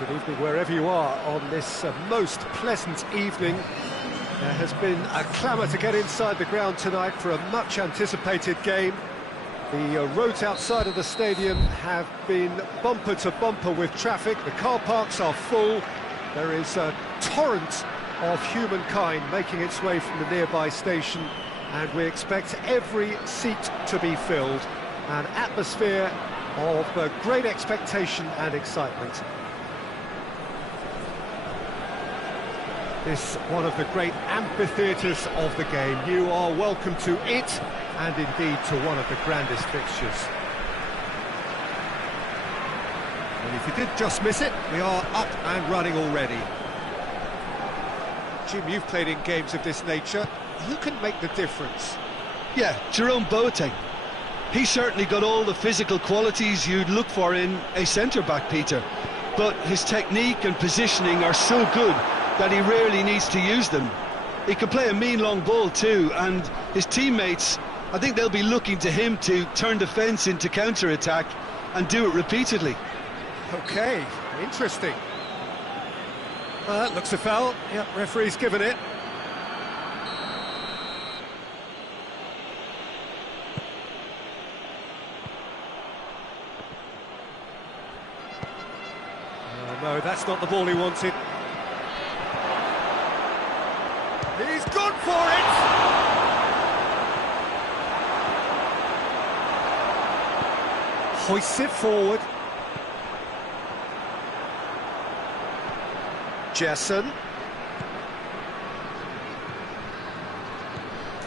Good evening wherever you are on this most pleasant evening. There has been a clamour to get inside the ground tonight for a much anticipated game. The roads outside of the stadium have been bumper to bumper with traffic. The car parks are full. There is a torrent of humankind making its way from the nearby station, and we expect every seat to be filled. An atmosphere of great expectation and excitement. This one of the great amphitheatres of the game. You are welcome to it, and indeed to one of the grandest fixtures. And if you did just miss it, we are up and running already. Jim, you've played in games of this nature. Who can make the difference? Yeah, Jerome Boateng. He's certainly got all the physical qualities you'd look for in a centre-back, Peter. But his technique and positioning are so good that he rarely needs to use them. He can play a mean long ball too, and his teammates, I think they'll be looking to him to turn defence into counter-attack and do it repeatedly. Okay, interesting. Looks a foul. Yep, referee's given it. No, that's not the ball he wanted. He's gone for it! Hoists it forward. Jesson.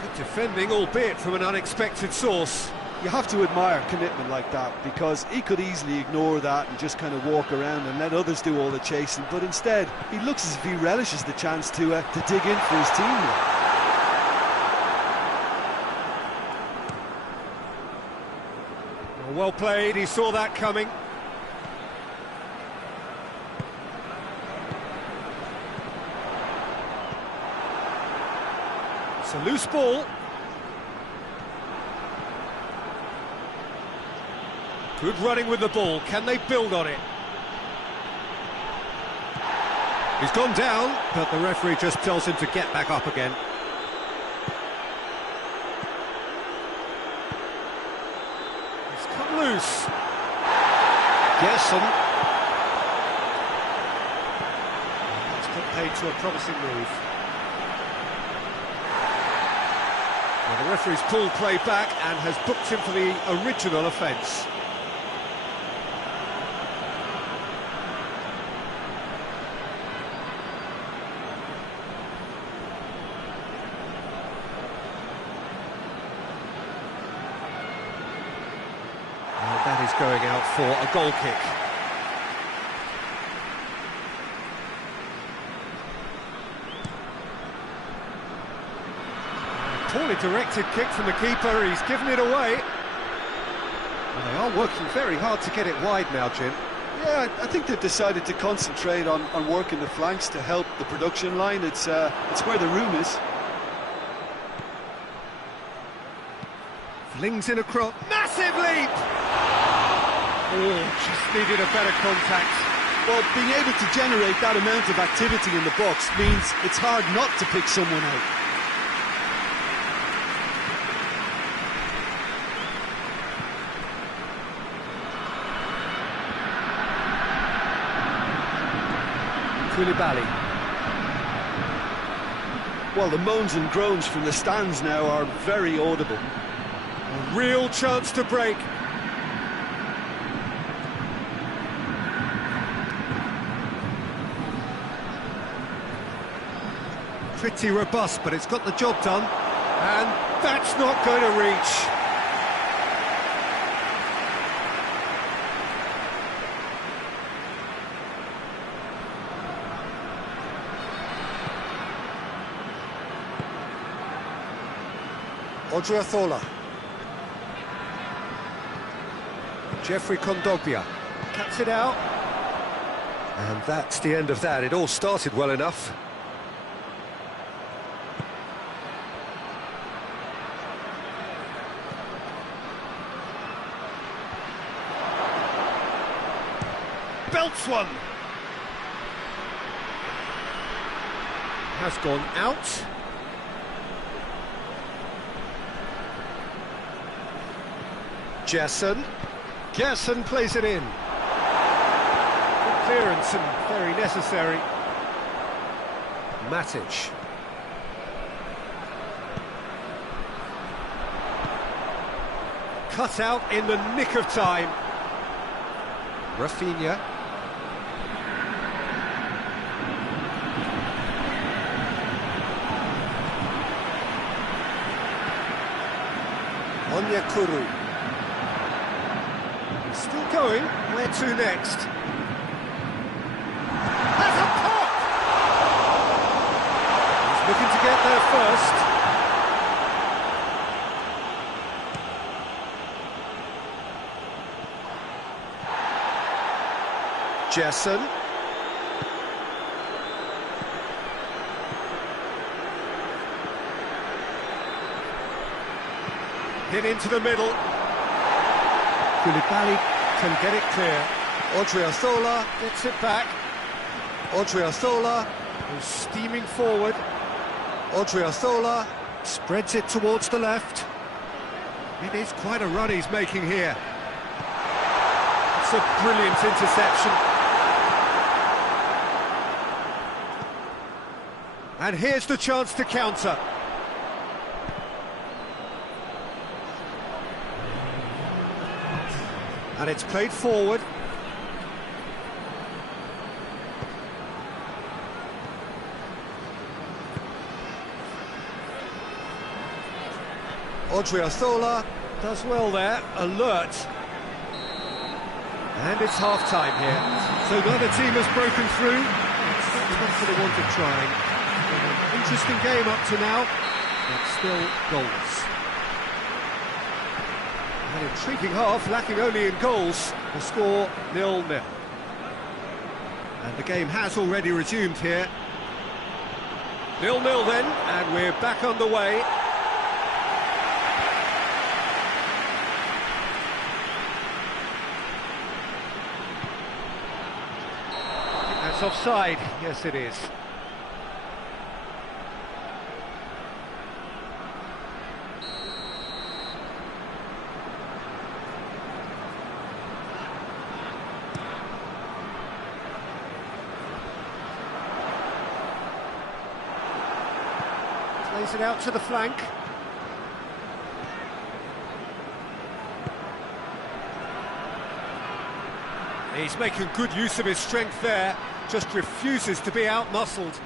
Good defending, albeit from an unexpected source. You have to admire commitment like that, because he could easily ignore that and just kind of walk around and let others do all the chasing, but instead he looks as if he relishes the chance to dig in for his team. Well played, he saw that coming. It's a loose ball. Good running with the ball. Can they build on it? He's gone down, but the referee just tells him to get back up again. He's come loose. Jesson. That's put paid to a promising move. Well, the referee's pulled play back and has booked him for the original offence. That is going out for a goal kick. Poorly directed kick from the keeper, he's given it away. Well, they are working very hard to get it wide now, Jim. Yeah, I think they've decided to concentrate on working the flanks to help the production line. It's where the room is. Flings in a cross. Massive leap! Oh, just needed a better contact. Well, being able to generate that amount of activity in the box means it's hard not to pick someone out. Koulibaly. Well, the moans and groans from the stands now are very audible. A real chance to break. Pretty robust, but it's got the job done, and that's not going to reach. Odriozola. Jeffrey Kondogbia cuts it out, and that's the end of that. It all started well enough. Belts one. has gone out. Gerson plays it in. Good clearance and very necessary. Matic. Cut out in the nick of time. Rafinha. Onyekuru. Still going. Where to next? Has a pop! He's looking to get there first. Gerson. Hit into the middle. Koulibaly can get it clear. Odriozola gets it back. Odriozola goes steaming forward. Odriozola spreads it towards the left. It is quite a run he's making here. It's a brilliant interception. And here's the chance to counter. And it's played forward. Odriozola does well there, alert. And it's half-time here. So neither team has broken through. It's not for the want of trying. An interesting game up to now, but still goals. An intriguing half, lacking only in goals. The score 0-0. And the game has already resumed here. 0-0 then, and we're back underway. That's offside. Yes, it is. Plays it out to the flank. He's making good use of his strength there, just refuses to be out-muscled.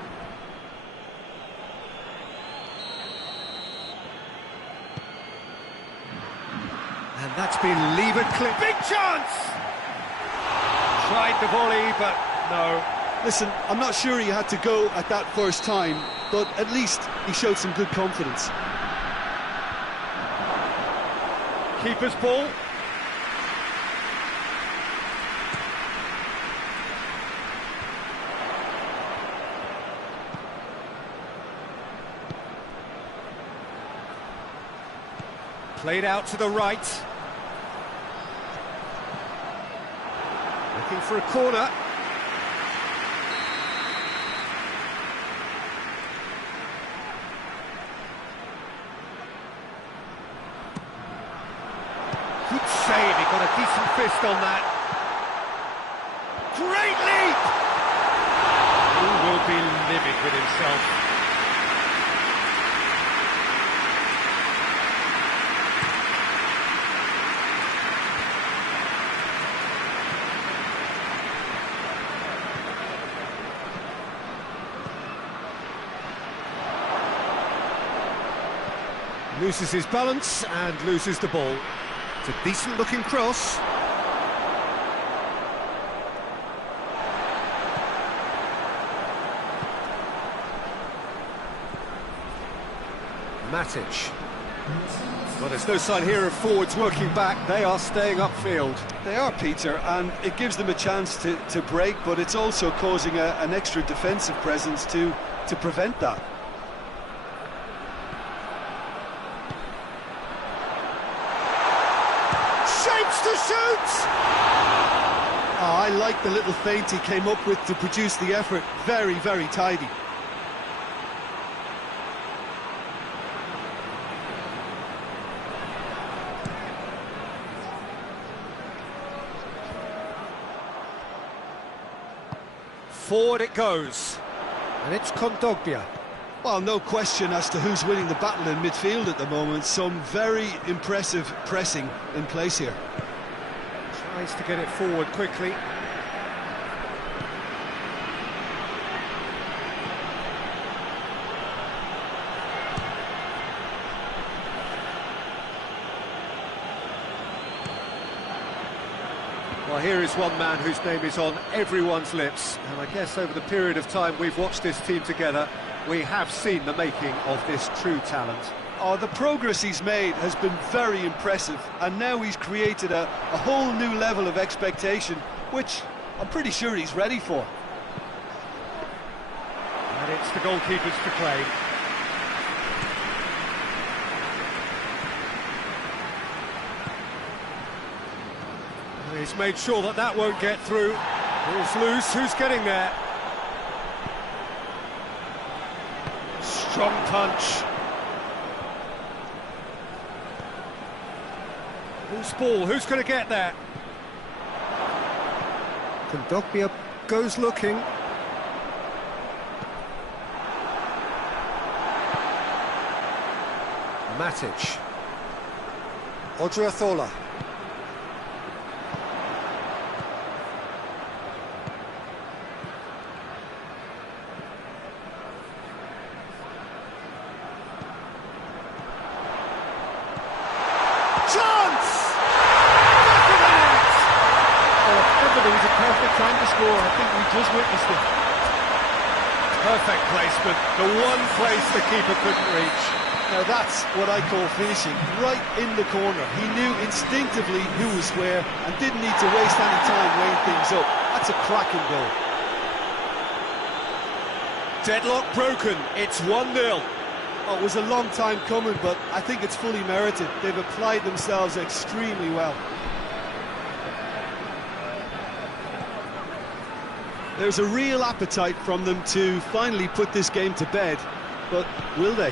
And that's been levered clear. Big chance! Tried the volley, but no. Listen, I'm not sure he had to go at that first time, but at least he showed some good confidence. Keeper's ball. Played out to the right. Looking for a corner. Good save, he got a decent fist on that. Great leap! He will be livid with himself. Loses his balance and loses the ball. It's a decent-looking cross. Matic. Well, there's no sign here of forwards working back. They are staying upfield. They are, Peter, and it gives them a chance to break, but it's also causing an extra defensive presence to prevent that. To shoot! Oh, I like the little feint he came up with to produce the effort. Very, very tidy. Forward it goes. And it's Kondogbia. Well, no question as to who's winning the battle in midfield at the moment. Some very impressive pressing in place here. Tries to get it forward quickly. Well, here is one man whose name is on everyone's lips, and I guess over the period of time we've watched this team together, we have seen the making of this true talent. Oh, the progress he's made has been very impressive, and now he's created a whole new level of expectation, which I'm pretty sure he's ready for. And it's the goalkeepers to claim. He's made sure that that won't get through. Ball's loose, who's getting there? Strong punch. Loose ball, who's going to get there? Kondogbia goes looking. Matic. Odriozola. Chance! Oh, if there was a perfect time to score, I think we just witnessed it. Perfect placement, the one place the keeper couldn't reach. Now that's what I call finishing, right in the corner. He knew instinctively who was where and didn't need to waste any time weighing things up. That's a cracking goal. Deadlock broken, it's 1-0. Oh, it was a long time coming, but I think it's fully merited. They've applied themselves extremely well. There's a real appetite from them to finally put this game to bed, but will they?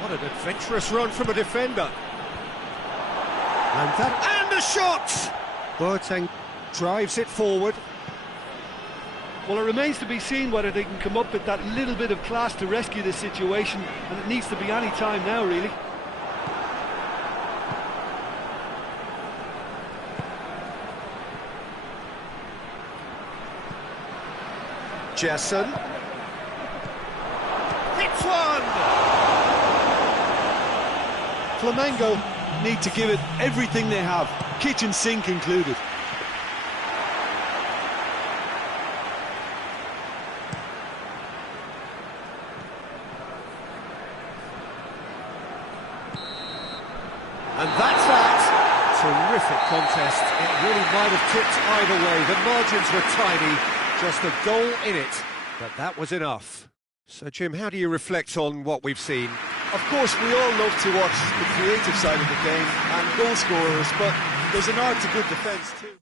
What an adventurous run from a defender. And the shot! Boateng drives it forward. Well, it remains to be seen whether they can come up with that little bit of class to rescue this situation, and it needs to be any time now, really. Jesson. Hits one! Flamengo need to give it everything they have, kitchen sink included. And that's that. Terrific contest. It really might have tipped either way. The margins were tiny, just a goal in it, but that was enough. So, Jim, how do you reflect on what we've seen? Of course, we all love to watch the creative side of the game and goal scorers, but there's an art to good defence too.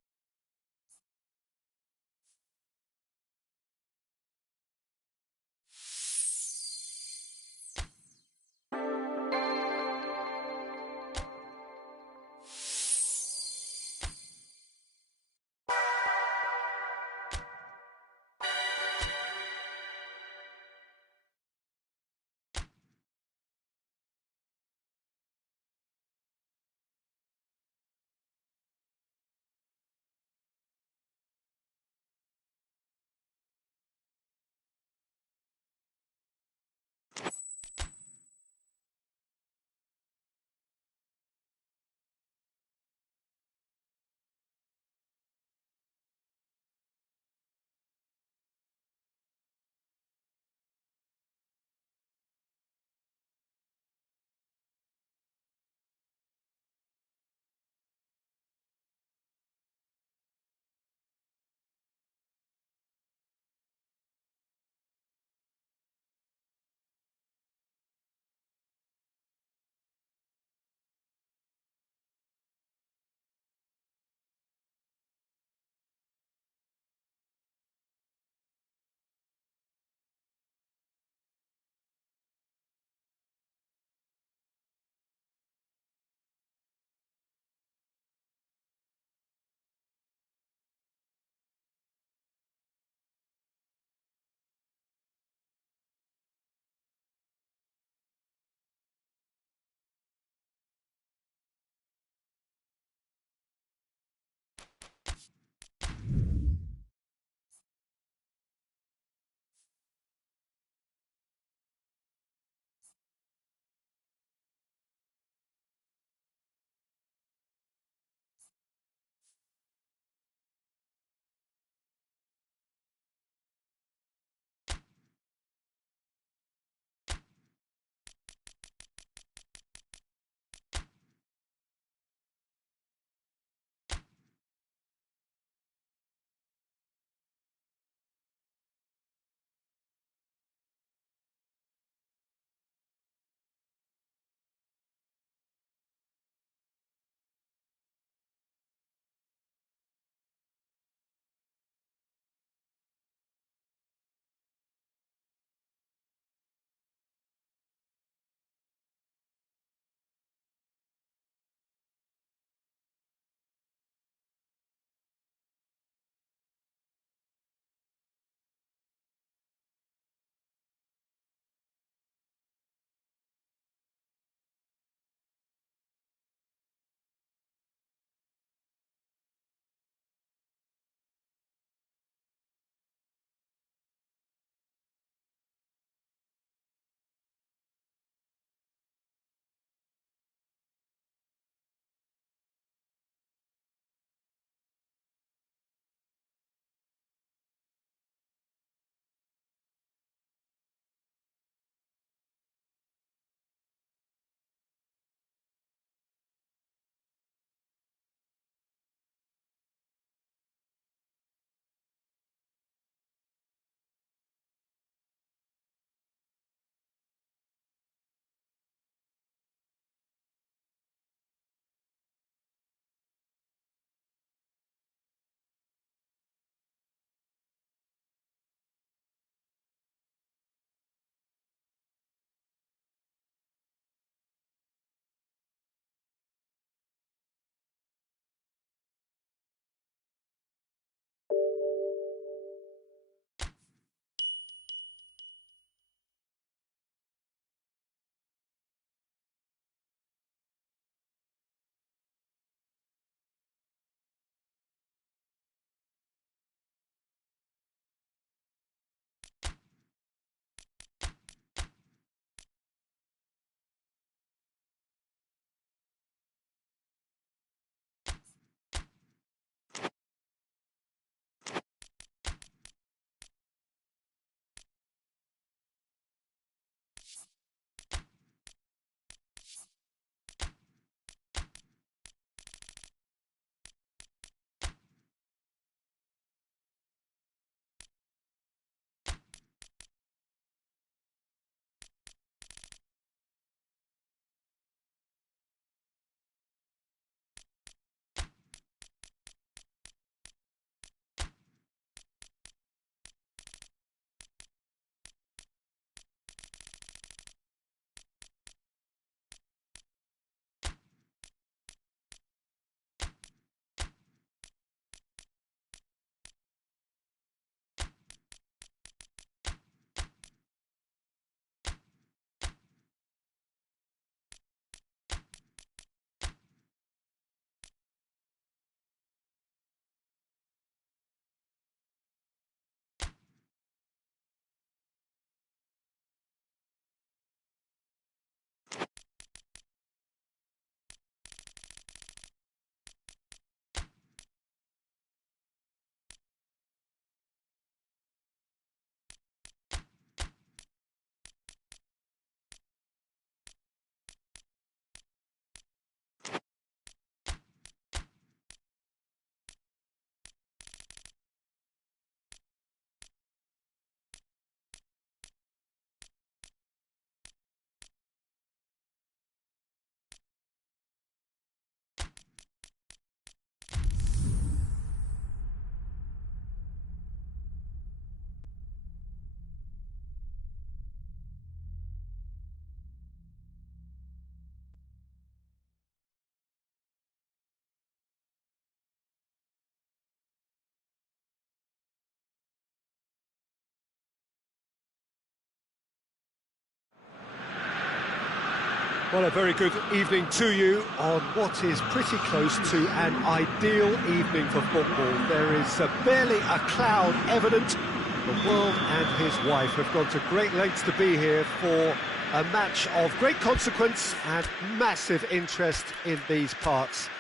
Well, a very good evening to you on what is pretty close to an ideal evening for football. There is barely a cloud evident. The world and his wife have gone to great lengths to be here for a match of great consequence and massive interest in these parts.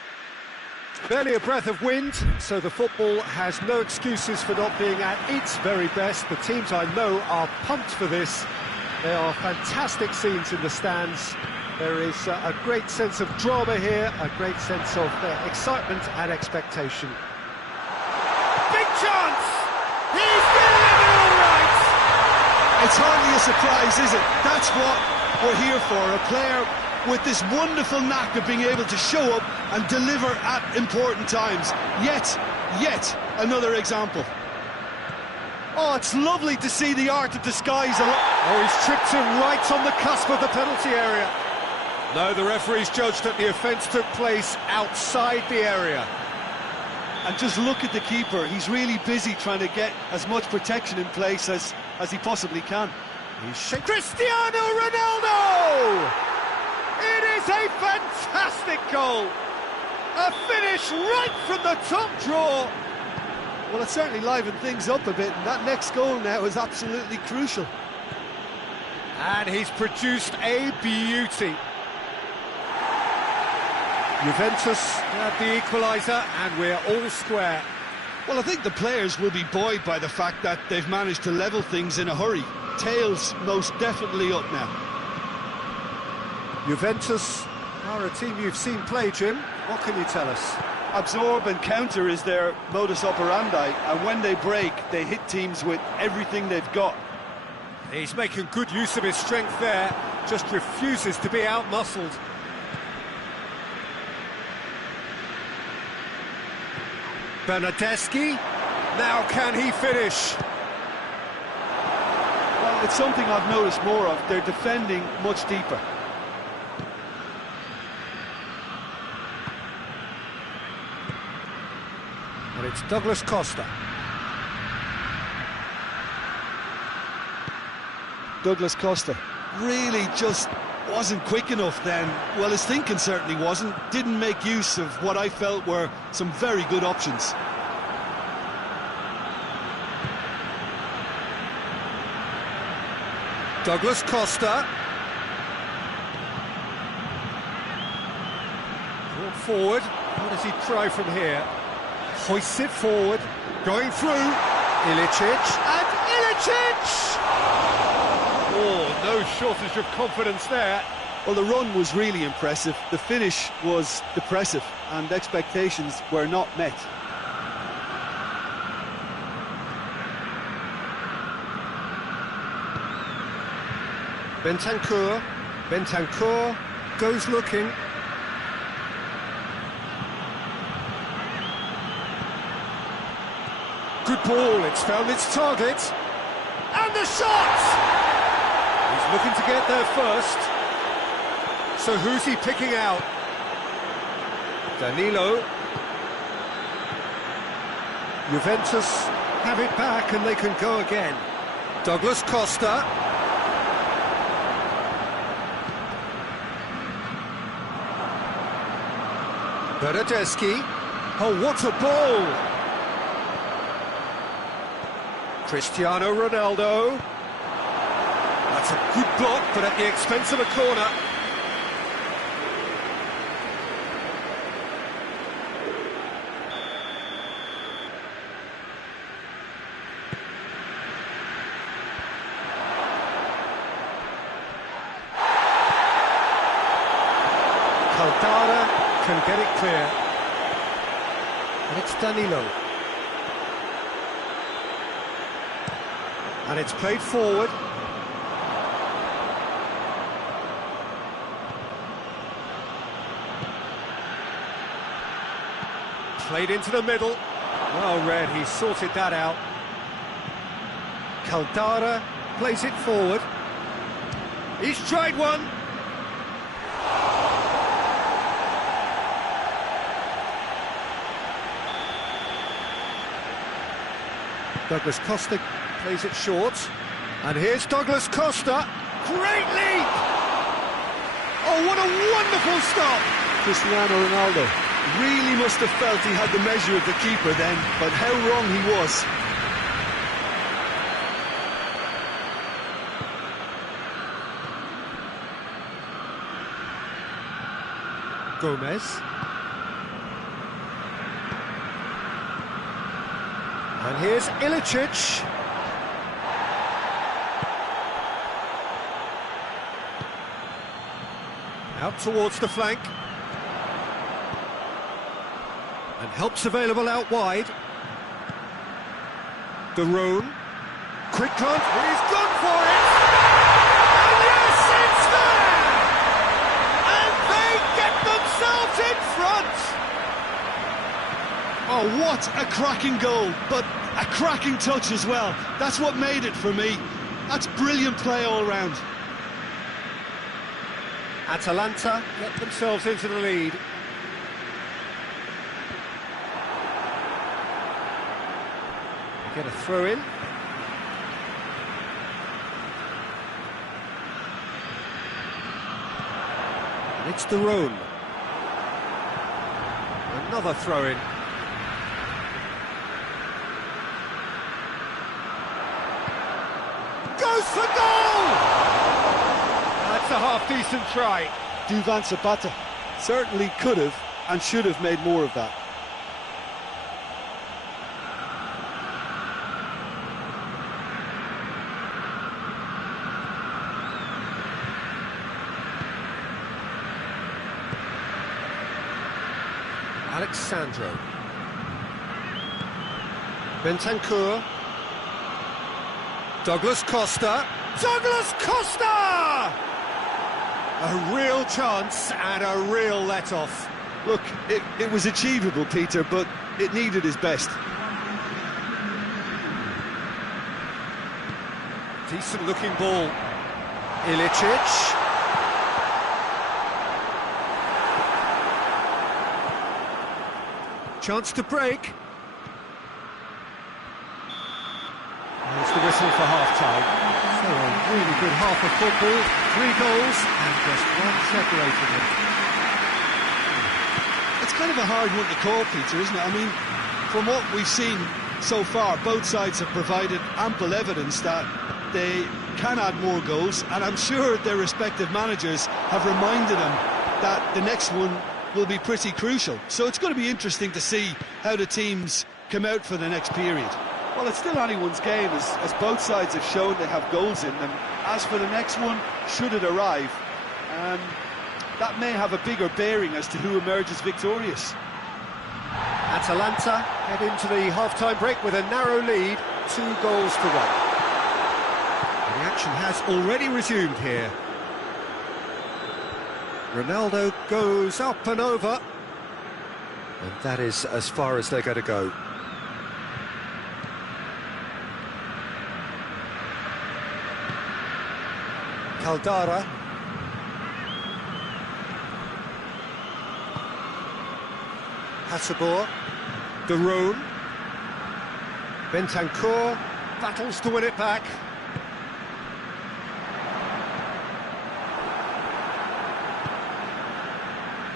Barely a breath of wind, so the football has no excuses for not being at its very best. The teams I know are pumped for this. There are fantastic scenes in the stands. There is a great sense of drama here, a great sense of excitement and expectation. Big chance! He's getting it all right! It's hardly a surprise, is it? That's what we're here for, a player with this wonderful knack of being able to show up and deliver at important times. Yet another example. Oh, it's lovely to see the art of disguise. Oh, he's tripped him right on the cusp of the penalty area. No, the referee's judged that the offence took place outside the area. And just look at the keeper. He's really busy trying to get as much protection in place as he possibly can. Cristiano Ronaldo! It is a fantastic goal! A finish right from the top draw! Well, it certainly livened things up a bit, and that next goal now is absolutely crucial. And he's produced a beauty. Juventus have the equaliser, and we're all square. Well, I think the players will be buoyed by the fact that they've managed to level things in a hurry. Tails most definitely up now. Juventus are a team you've seen play, Jim. What can you tell us? Absorb and counter is their modus operandi, and when they break, they hit teams with everything they've got. He's making good use of his strength there, just refuses to be out-muscled. Bernardeschi, now can he finish? Well, it's something I've noticed more of. They're defending much deeper. And it's Douglas Costa. Douglas Costa really just wasn't quick enough then. Well, his thinking certainly wasn't. Didn't make use of what I felt were some very good options. Douglas Costa. Brought forward. What does he try from here? Hoists it forward. Going through. Ilicic. And Ilicic! Oh, no shortage of confidence there. Well, the run was really impressive. The finish was depressive, and expectations were not met. Bentancur goes looking. Good ball, it's found its target. And the shot! He's looking to get there first. So who's he picking out? Danilo. Juventus have it back and they can go again. Douglas Costa. Bernardeschi. Oh, what a ball! Cristiano Ronaldo. That's a good block, but at the expense of a corner. Caldara can get it clear. And it's Danilo. And it's played forward. Played into the middle. Well read, he sorted that out. Caldara plays it forward. He's tried one. Douglas Costa plays it short. And here's Douglas Costa. Great leap! Oh, what a wonderful stop! Cristiano Ronaldo really must have felt he had the measure of the keeper then, but how wrong he was. Gomez. And here's Ilicic. Out towards the flank. And help's available out wide. De Roon. Quick glance. He's gone for it. And yes, it's there! And they get themselves in front. Oh, what a cracking goal, but a cracking touch as well. That's what made it for me. That's brilliant play all round. Atalanta get themselves into the lead. Get a throw in. And it's De Roon. Another throw in. Goes for goal! That's a half-decent try. Duvan Zapata certainly could have and should have made more of that. Alexandro. Bentancur. Douglas Costa. Douglas Costa! A real chance and a real let-off. Look, it was achievable, Peter, but it needed his best. Decent-looking ball. Ilicic. Chance to break. It's the whistle for half-time. So a really good half of football, 3 goals and just one separating them. It's kind of a hard one to call, Peter, isn't it? I mean, from what we've seen so far, both sides have provided ample evidence that they can add more goals, and I'm sure their respective managers have reminded them that the next one will be pretty crucial. So it's going to be interesting to see how the teams come out for the next period. Well, it's still anyone's game, as both sides have shown they have goals in them. As for the next one, should it arrive, that may have a bigger bearing as to who emerges victorious. Atalanta head into the half-time break with a narrow lead, 2 goals to 1. And the action has already resumed here. Ronaldo goes up and over, and that is as far as they're going to go. Caldara. Hasebor. De Roon. Bentancur battles to win it back.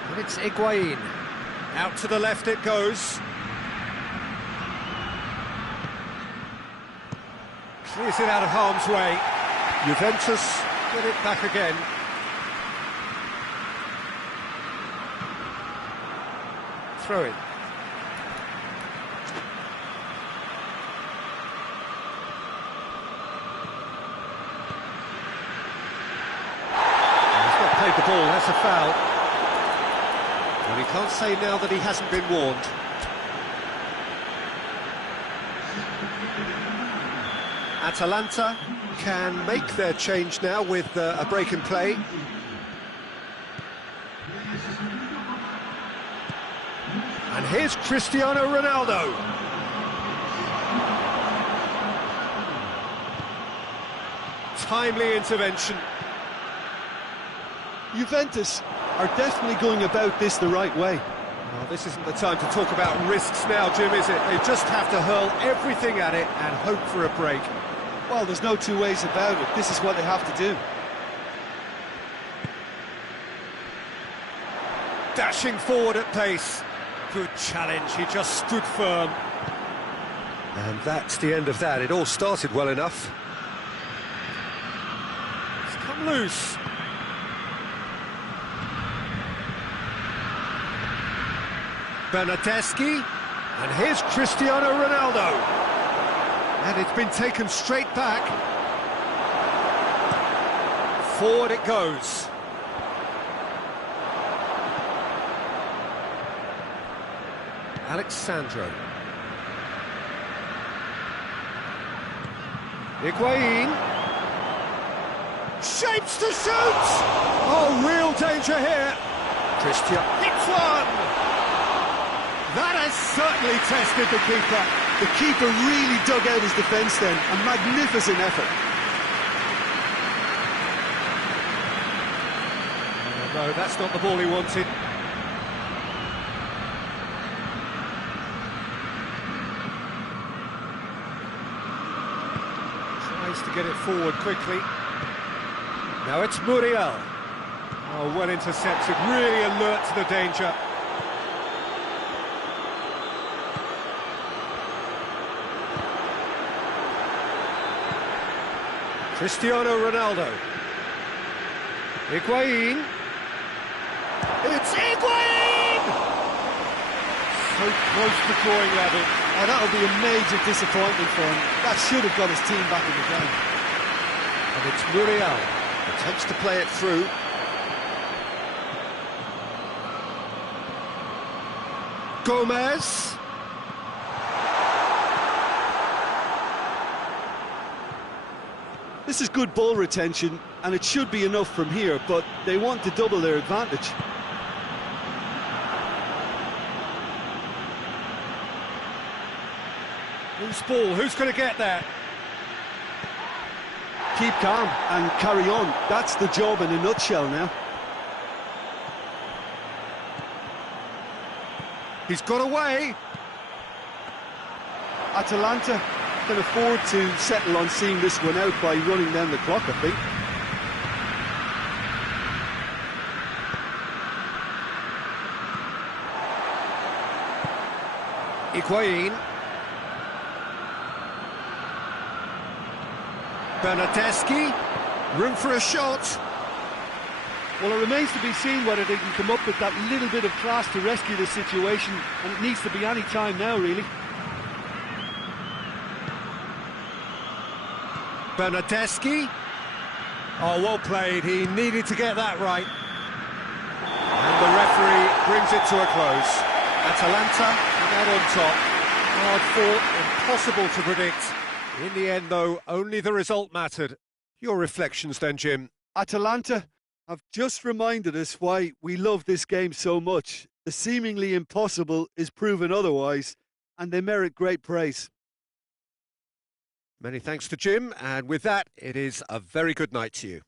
And it's Higuain. Out to the left it goes. Clears it out of harm's way. Juventus get it back again. Throw it. He's not played the ball, that's a foul. Well, he can't say now that he hasn't been warned. Atalanta can make their change now with a break in play. And here's Cristiano Ronaldo. Timely intervention. Juventus are definitely going about this the right way. Well, this isn't the time to talk about risks now, Jim, is it? They just have to hurl everything at it and hope for a break. Well, there's no two ways about it. This is what they have to do. dashing forward at pace. Good challenge, he just stood firm. And that's the end of that. It all started well enough. It's come loose. Bernardeschi, and here's Cristiano Ronaldo. And it's been taken straight back. Forward it goes. Alexandro. Higuain. Shapes to shoot! Oh, real danger here. Christian hits one! That has certainly tested the keeper. The keeper really dug out his defence then. A magnificent effort. No, that's not the ball he wanted. Tries to get it forward quickly. Now it's Muriel. Oh, well intercepted, really alert to the danger. Cristiano Ronaldo. Higuain. It's Higuain! So close to drawing level. Oh, that'll be a major disappointment for him. That should have got his team back in the game. And it's Muriel. Attempts to play it through. Gomez. This is good ball retention, and it should be enough from here, but they want to double their advantage. Loose ball, who's going to get there? Keep calm and carry on. That's the job in a nutshell now. He's got away. Atalanta can afford to settle on seeing this one out by running down the clock, I think. Higuain. Bernardeschi. Room for a shot. Well, it remains to be seen whether they can come up with that little bit of class to rescue the situation, and it needs to be any time now, really. Bernardeschi. Oh, well played. He needed to get that right. And the referee brings it to a close. Atalanta out on top. Hard fought, impossible to predict. In the end, though, only the result mattered. Your reflections then, Jim? Atalanta have just reminded us why we love this game so much. The seemingly impossible is proven otherwise, and they merit great praise. Many thanks to Jim, and with that, it is a very good night to you.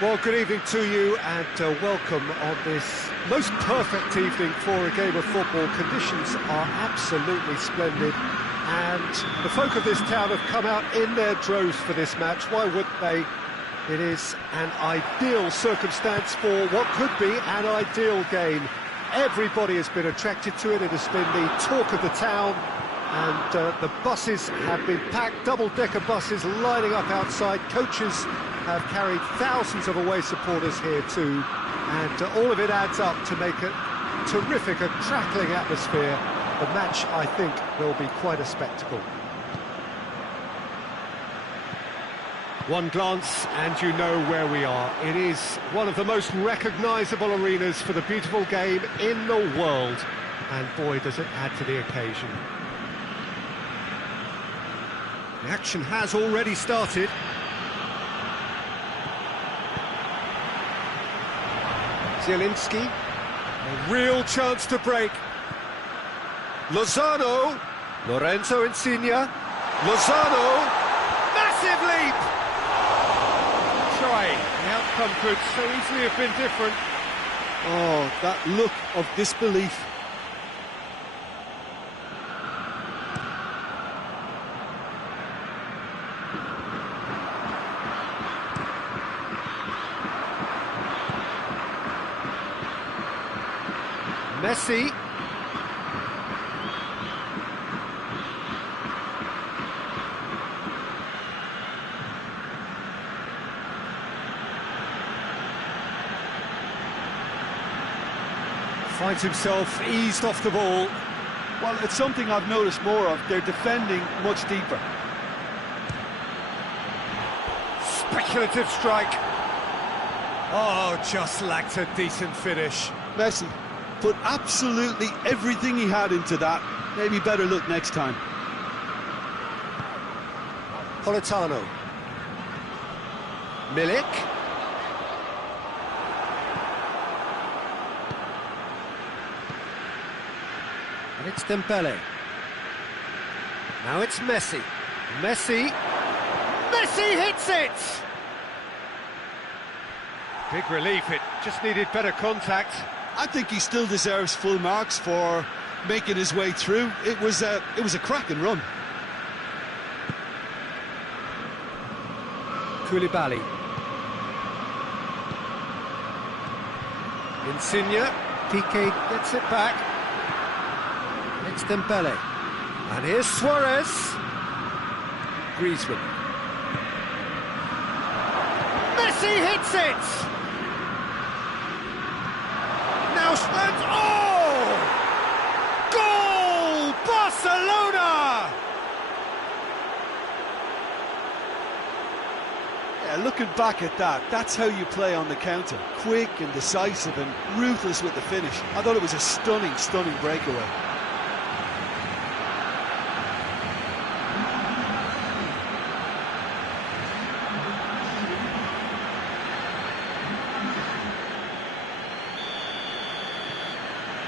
Well, good evening to you and welcome on this most perfect evening for a game of football. Conditions are absolutely splendid and the folk of this town have come out in their droves for this match. Why wouldn't they? It is an ideal circumstance for what could be an ideal game. Everybody has been attracted to it. It has been the talk of the town, and the buses have been packed, double-decker buses lining up outside. Coaches have carried thousands of away supporters here too, and all of it adds up to make a terrific, a crackling atmosphere. The match, I think, will be quite a spectacle. One glance and you know where we are. It is one of the most recognisable arenas for the beautiful game in the world, and boy does it add to the occasion. The action has already started. Zielinski, a real chance to break. Lozano, Lorenzo Insigne, Lozano, massive leap! Trying, the outcome could so easily have been different. Oh, that look of disbelief. Messi. Finds himself eased off the ball. Well, it's something I've noticed more of. They're defending much deeper. Speculative strike. Oh, just lacked a decent finish. Messi put absolutely everything he had into that. Maybe better look next time. Politano. Milik. And it's Dembele. Now it's Messi. Messi hits it! Big relief, it just needed better contact. I think he still deserves full marks for making his way through. It was a cracking run. Koulibaly. Insigne. Piqué gets it back. It's Dembele. And here's Suarez. Griezmann. Messi hits it! Now, and oh! Goal! Barcelona! Yeah, looking back at that, that's how you play on the counter. Quick and decisive and ruthless with the finish. I thought it was a stunning, stunning breakaway.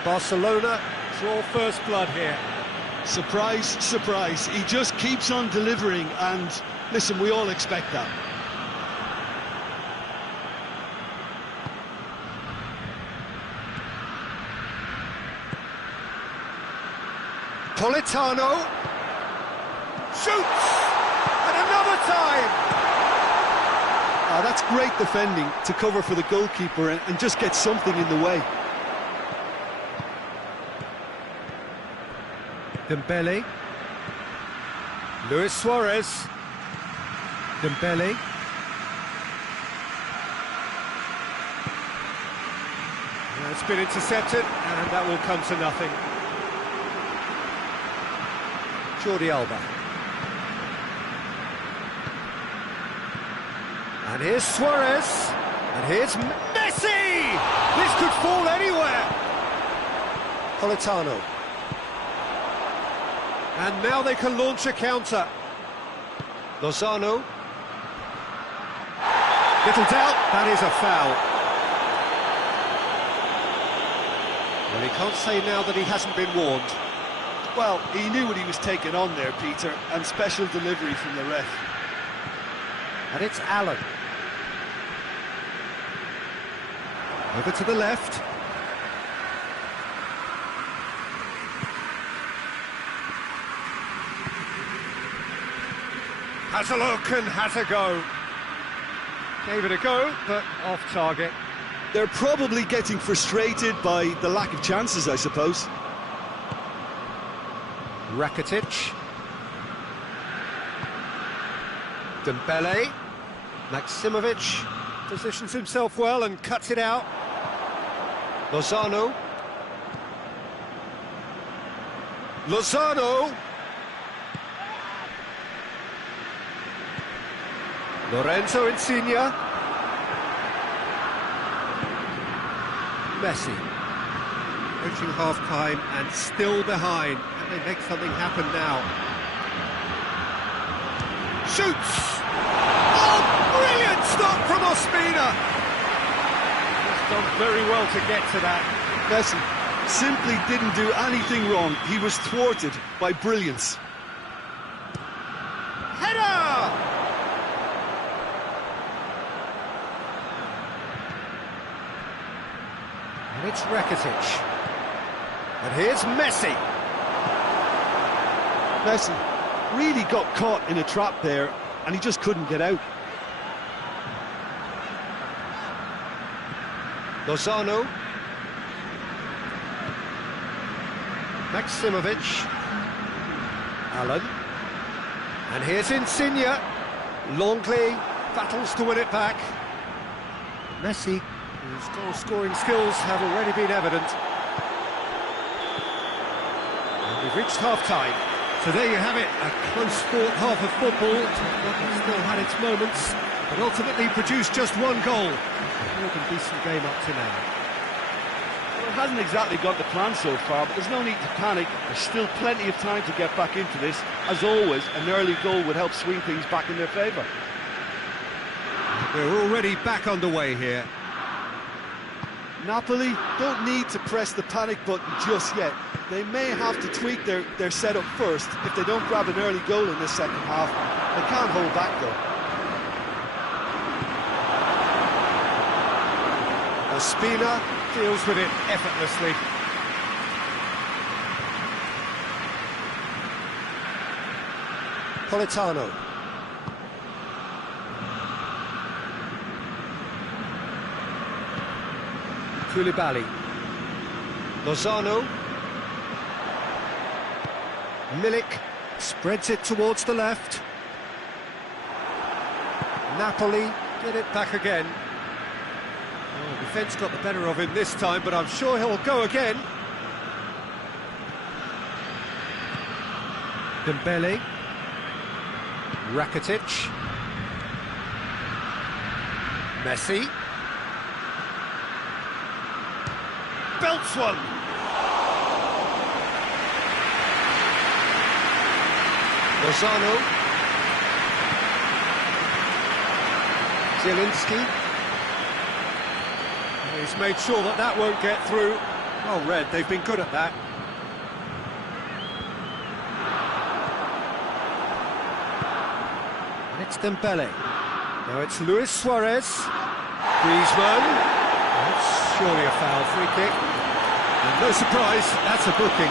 Barcelona draw first blood here. Surprise, surprise. He just keeps on delivering, and listen, we all expect that. Politano shoots, and another time. Oh, that's great defending to cover for the goalkeeper and just get something in the way. Dembele. Luis Suarez. Dembele. It's been intercepted, and that will come to nothing. Jordi Alba. And here's Suarez. And here's Messi! This could fall anywhere! Politano. And now they can launch a counter. Lozano. Little doubt, that is a foul. Well, he can't say now that he hasn't been warned. Well, he knew what he was taking on there, Peter, and special delivery from the ref. And it's Allen. Over to the left. Has a look and has a go. Gave it a go, but off target. They're probably getting frustrated by the lack of chances, I suppose. Rakitic. Dembele. Maksimovic positions himself well and cuts it out. Lozano. Lorenzo Insigne. Messi. Approaching half-time and still behind. Can they make something happen now? Shoots! Oh, brilliant stop from Ospina! He's done very well to get to that. Messi simply didn't do anything wrong. He was thwarted by brilliance. Header! And it's Rakitic. And here's Messi. Messi really got caught in a trap there, and he just couldn't get out. Lozano. Maksimovic. Allen. And here's Insigne. Longley battles to win it back. Messi, whose goal-scoring skills have already been evident. And we've reached half-time. So there you have it, a close-fought half of football. Tottenham still had its moments, but ultimately produced just one goal. More than decent game up to now. Well, it hasn't exactly got the plan so far, but there's no need to panic. There's still plenty of time to get back into this. As always, an early goal would help swing things back in their favour. We're already back underway here. Napoli don't need to press the panic button just yet. They may have to tweak their setup first if they don't grab an early goal in this second half. They can't hold back though. Ospina deals with it effortlessly. Politano. Koulibaly. Lozano. Milik spreads it towards the left. Napoli get it back again. Oh, defence got the better of him this time, but I'm sure he'll go again. Dembele. Rakitic. Messi. Belts one. Lozano. Zielinski. He's made sure that that won't get through. Well read, they've been good at that. And it's Dembele. Now it's Luis Suarez. Griezmann. That's surely a foul, free kick. And no surprise, that's a booking.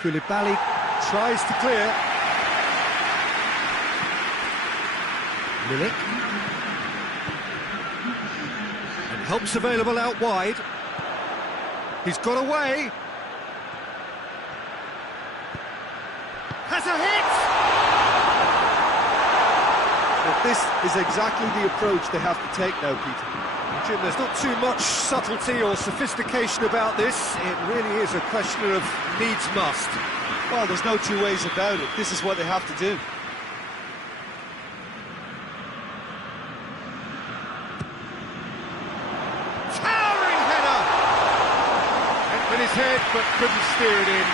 Koulibaly tries to clear. Milik. And help's available out wide. He's got away. Has a hit! But this is exactly the approach they have to take now, Peter. Jim, there's not too much subtlety or sophistication about this. It really is a question of needs must. Well, there's no two ways about it. This is what they have to do. Towering header! his head, but couldn't steer it in.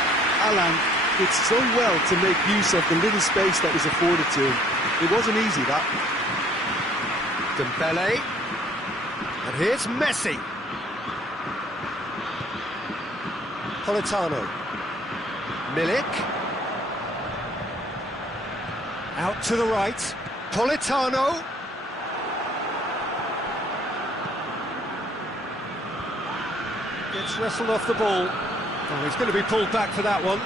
Alan did so well to make use of the little space that was afforded to him. It wasn't easy, that. Dembele. And here's Messi. Politano. Milik. Out to the right. Politano. Gets wrestled off the ball. Oh, he's going to be pulled back for that one.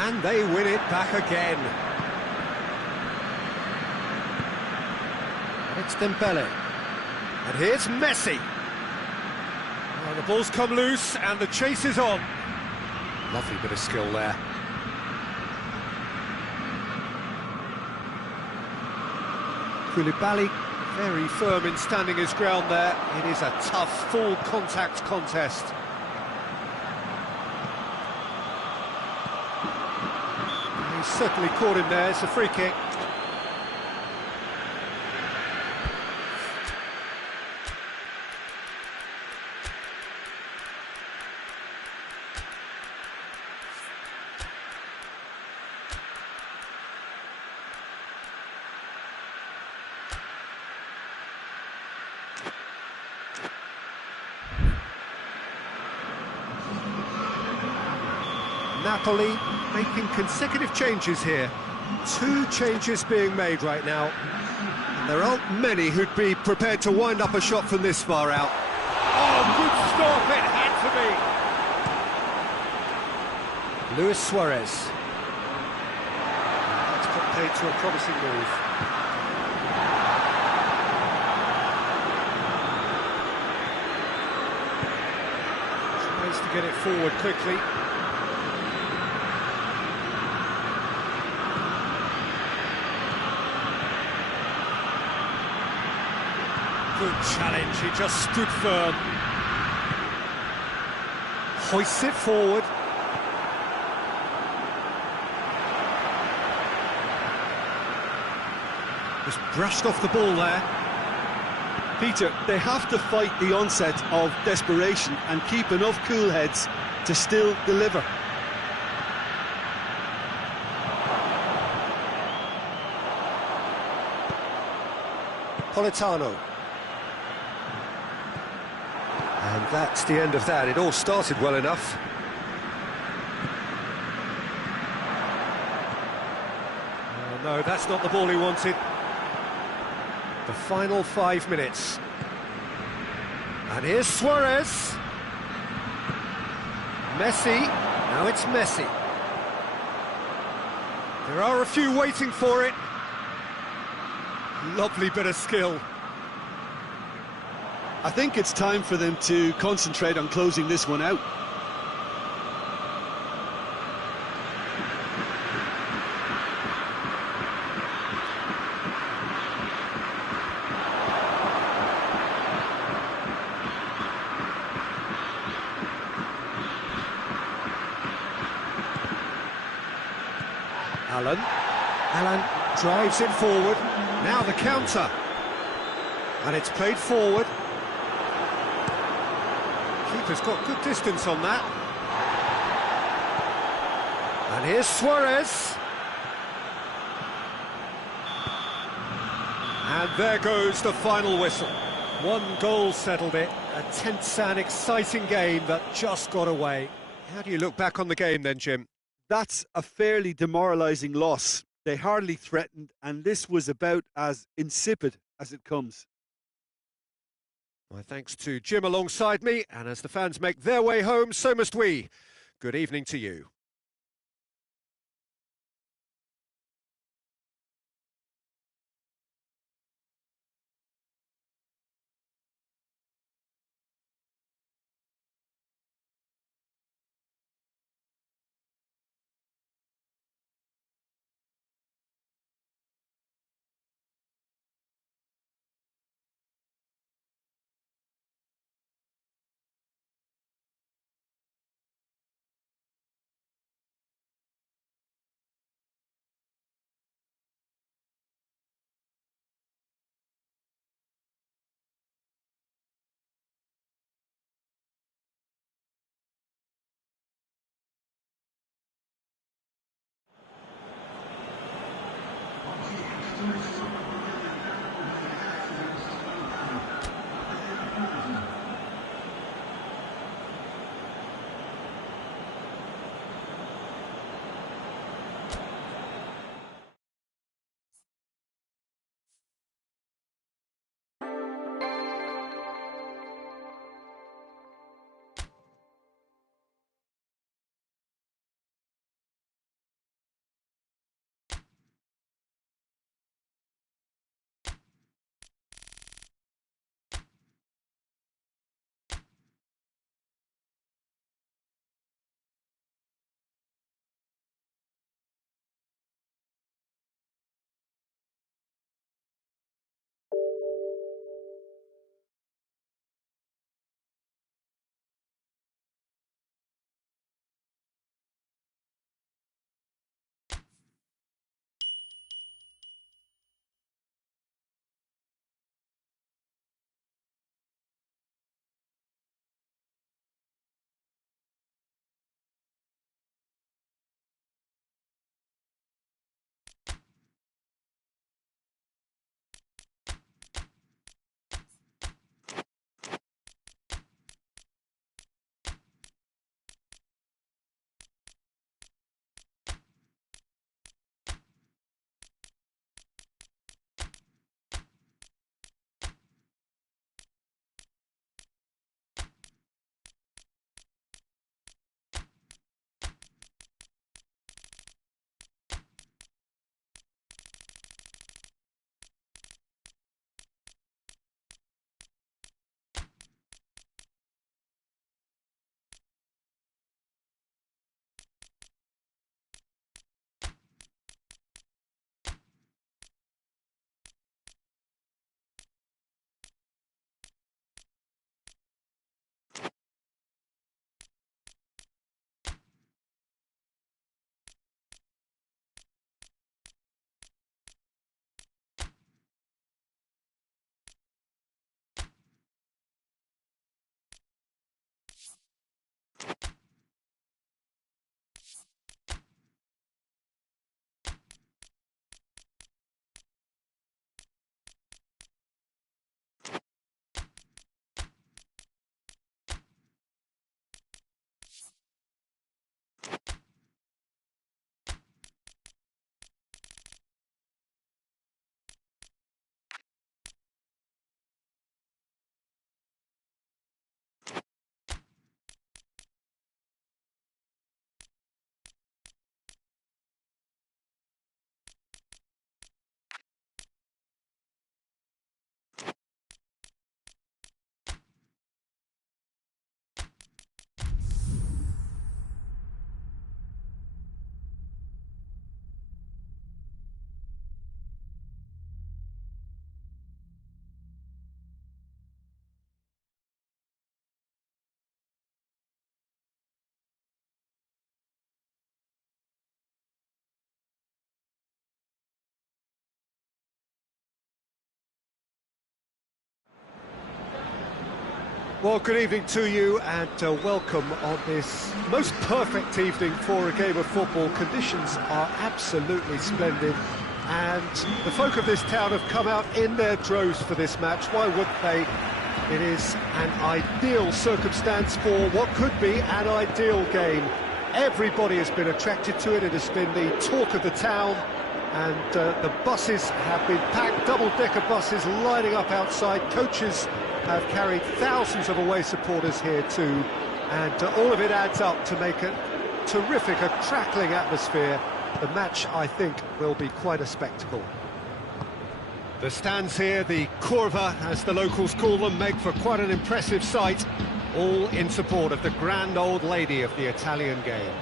And they win it back again. It's Dembele. And here's Messi. Well, the ball's come loose and the chase is on. Lovely bit of skill there. Koulibaly, very firm in standing his ground there. It is a tough, full contact contest. He's certainly caught him there, it's a free kick. Napoli making consecutive changes here. 2 changes being made right now. And there aren't many who'd be prepared to wind up a shot from this far out. Oh, good stop, it had to be. Luis Suarez. That's got paid to a promising move. Tries to get it forward quickly. Good challenge, he just stood firm. Hoists it forward. Just brushed off the ball there. Peter, they have to fight the onset of desperation and keep enough cool heads to still deliver. Politano. And that's the end of that. It all started well enough. Oh, no, that's not the ball he wanted. The final 5 minutes. And here's Suarez. Messi. Now it's Messi. There are a few waiting for it. Lovely bit of skill. I think it's time for them to concentrate on closing this one out. Alan drives it forward. Now the counter. And it's played forward. Keeper's got good distance on that. And here's Suarez. And there goes the final whistle. 1 goal settled it. A tense and exciting game that just got away. How do you look back on the game then, Jim? That's a fairly demoralising loss. They hardly threatened, and this was about as insipid as it comes. My thanks to Jim alongside me, and as the fans make their way home, so must we. Good evening to you. Well, good evening to you and welcome on this most perfect evening for a game of football. Conditions are absolutely splendid and the folk of this town have come out in their droves for this match. Why would they? It is an ideal circumstance for what could be an ideal game. Everybody has been attracted to it. It has been the talk of the town, and the buses have been packed, double-decker buses lining up outside. Coaches have carried thousands of away supporters here too, and all of it adds up to make a terrific, a crackling atmosphere. The match, I think, will be quite a spectacle. The stands here, the Curva, as the locals call them, make for quite an impressive sight, all in support of the grand old lady of the Italian game.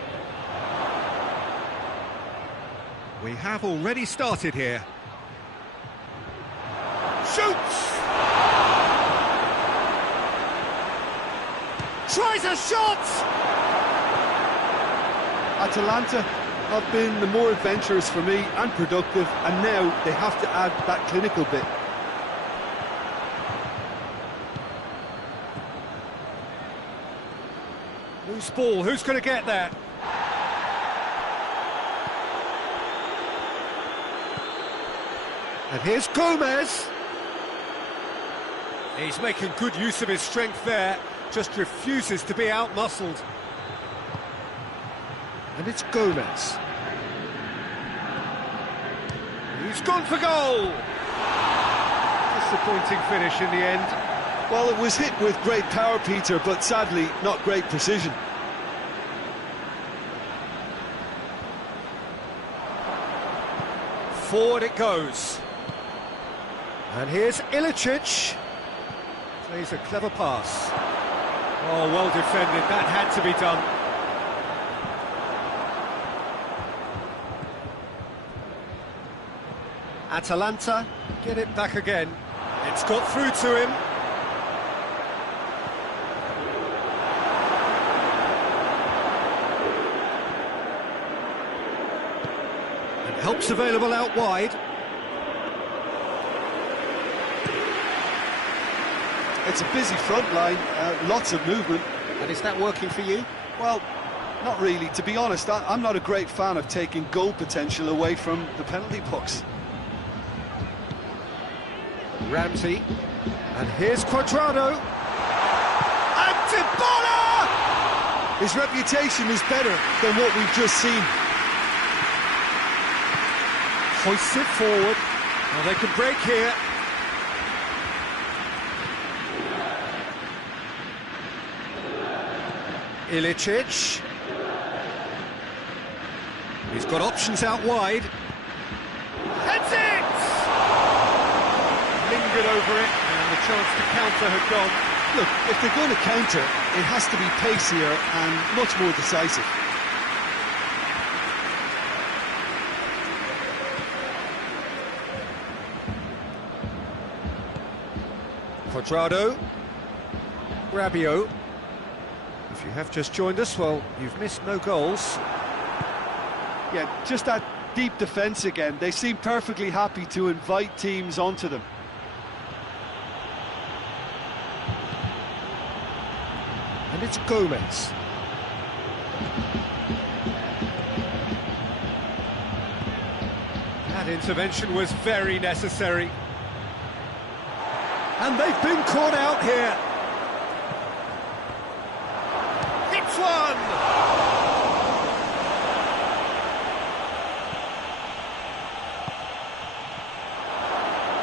We have already started here. Shoots! Tries a shot! Atalanta have been the more adventurous for me and productive, and now they have to add that clinical bit. Loose ball, who's going to get that? And here's Gomez. He's making good use of his strength there, just refuses to be out-muscled. And it's Gomez. He's gone for goal! Disappointing finish in the end. Well, it was hit with great power, Peter, but sadly, not great precision. Forward it goes. And here's Ilicic. Plays a clever pass. Oh, well defended, that had to be done. Atalanta get it back again. It's got through to him. And help's available out wide. It's a busy front line, lots of movement. And is that working for you? Well, not really. To be honest, I'm not a great fan of taking goal potential away from the penalty box. Ramsey, and here's Cuadrado, and Dybala! His reputation is better than what we've just seen. Hoists it forward, well, they can break here. Ilicic, he's got options out wide, heads it! Lingered over it, and the chance to counter had gone. Look, if they're going to counter, it has to be pacier and much more decisive. Cuadrado, Rabiot. If you have just joined us, well, you've missed no goals. Yeah, just that deep defence again. They seem perfectly happy to invite teams onto them. And it's Gomez. That intervention was very necessary. And they've been caught out here. Hits one!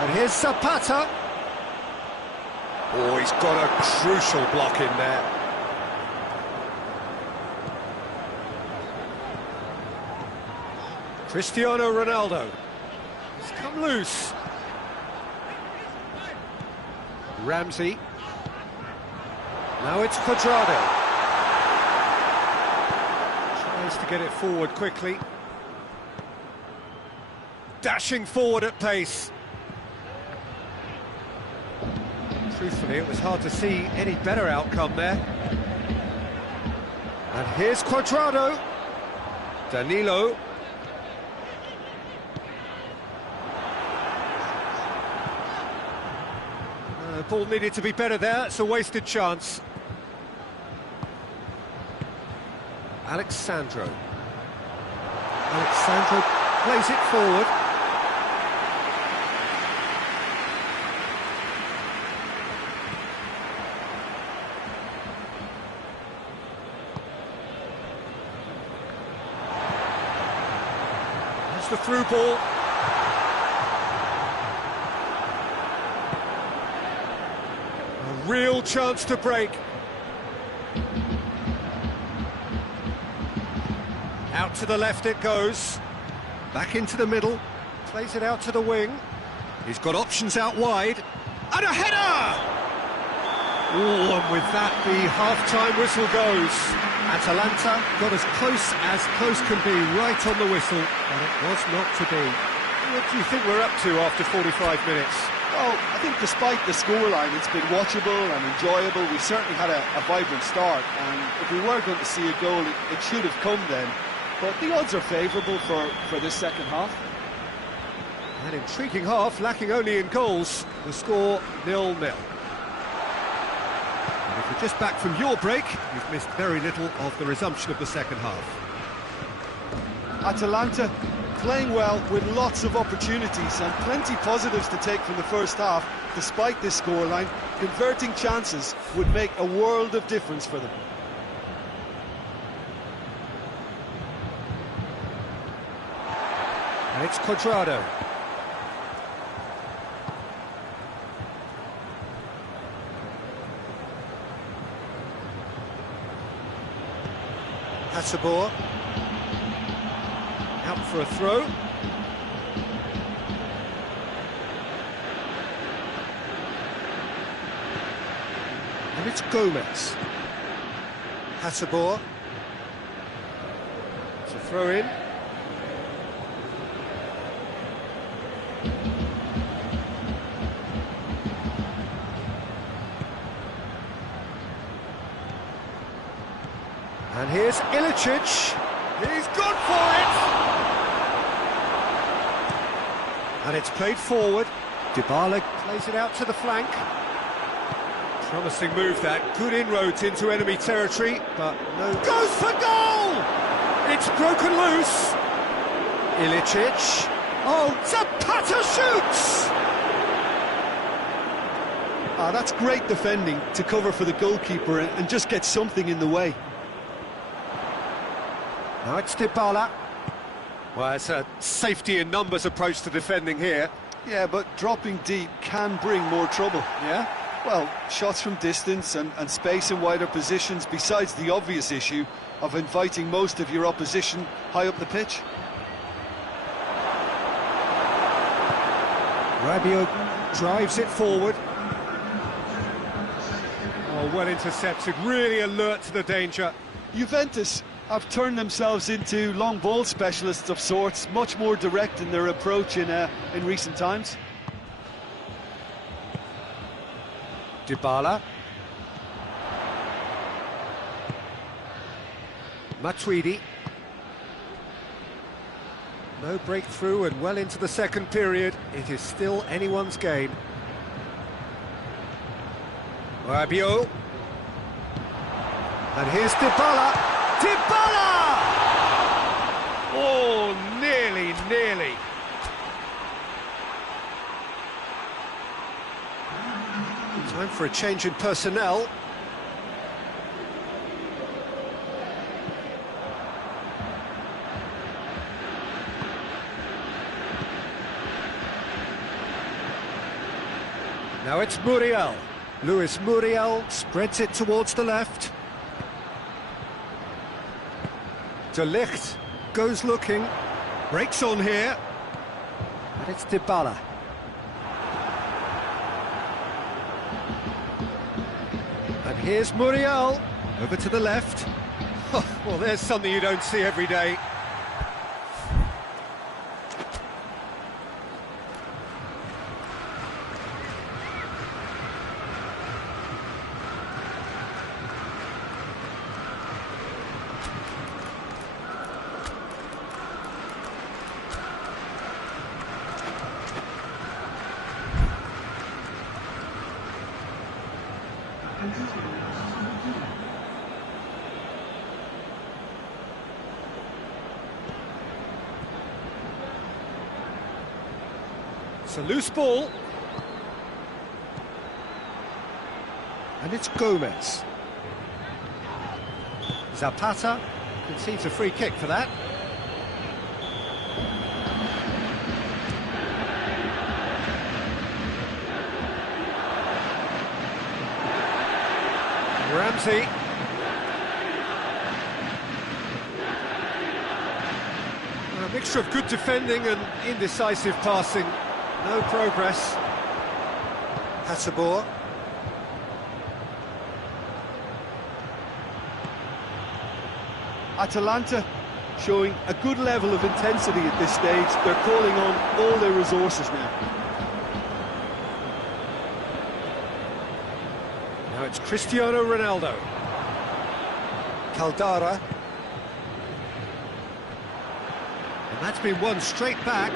And here's Zapata. Oh, he's got a crucial block in there. Cristiano Ronaldo. He's come loose. Ramsey. Now it's Cuadrado. Tries to get it forward quickly. Dashing forward at pace. Truthfully, it was hard to see any better outcome there. And here's Cuadrado. Danilo. The ball needed to be better there, it's a wasted chance. Alexandro plays it forward. That's the through ball. Real chance to break. Out to the left it goes. Back into the middle. Plays it out to the wing. He's got options out wide. And a header! Oh, and with that, the half-time whistle goes. Atalanta got as close can be, right on the whistle, but it was not to be. What do you think we're up to after 45 minutes? Well, I think despite the scoreline, it's been watchable and enjoyable. We certainly had a vibrant start, and if we were going to see a goal, it should have come then. But the odds are favourable for this second half. An intriguing half, lacking only in goals. The score 0-0. And if you're just back from your break, you've missed very little of the resumption of the second half. Atalanta Playing well with lots of opportunities and plenty positives to take from the first half, despite this scoreline. Converting chances would make a world of difference for them. And it's Cuadrado. Hasabor. Out for a throw. And it's Gomez. Hasabor. It's a throw in. And here's Ilicic. He's gone for it! And it's played forward. Dybala plays it out to the flank. Promising move that. Good inroads into enemy territory, but no... Goes for goal! It's broken loose. Ilicic. Oh, Zapata shoots! Ah, that's great defending to cover for the goalkeeper and just get something in the way. Now it's Dybala. Well, it's a safety in numbers approach to defending here. Yeah, but dropping deep can bring more trouble. Yeah? Well, shots from distance and space in wider positions, besides the obvious issue of inviting most of your opposition high up the pitch. Rabiot drives it forward. Oh, well intercepted, really alert to the danger. Juventus have turned themselves into long ball specialists of sorts, much more direct in their approach in recent times. Dybala. Matuidi. No breakthrough and well into the second period. It is still anyone's game. Rabiot. And here's Dybala. Dybala! Oh, nearly. Time for a change in personnel. Now it's Muriel. Luis Muriel spreads it towards the left. De Ligt goes looking, breaks on here, and it's Dybala. And here's Muriel, over to the left. Well, there's something you don't see every day. It's a loose ball. And it's Gomez. Zapata concedes a free kick for that. Ramsey. A mixture of good defending and indecisive passing. No progress. Hasabor. Atalanta showing a good level of intensity at this stage. They're calling on all their resources now. Now it's Cristiano Ronaldo. Caldara. And that's been won straight back.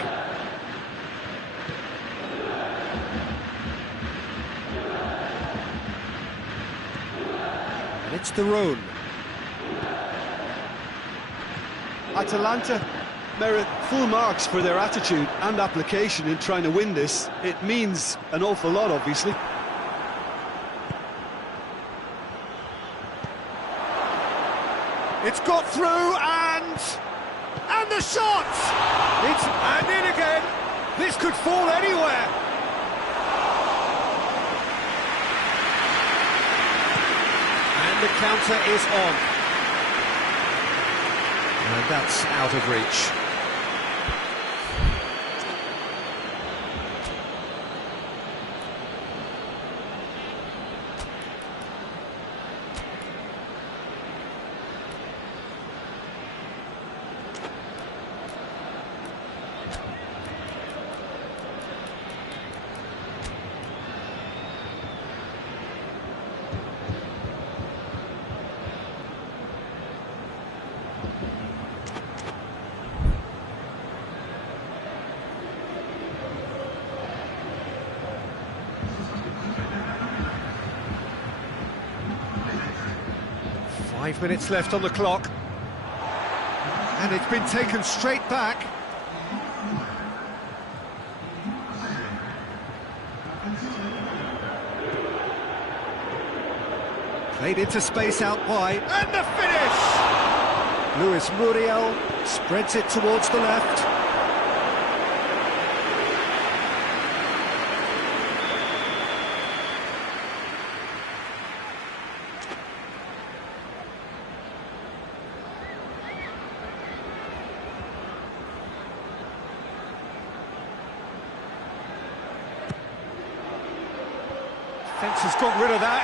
And it's De Roon. Atalanta merit full marks for their attitude and application in trying to win this. It means an awful lot, obviously. It's got through and the shot! It's and in again. This could fall anywhere. And the counter is on. And that's out of reach. Five minutes left on the clock. And it's been taken straight back. Played into space out wide. And the finish! Luis Muriel spreads it towards the left. Fence has got rid of that.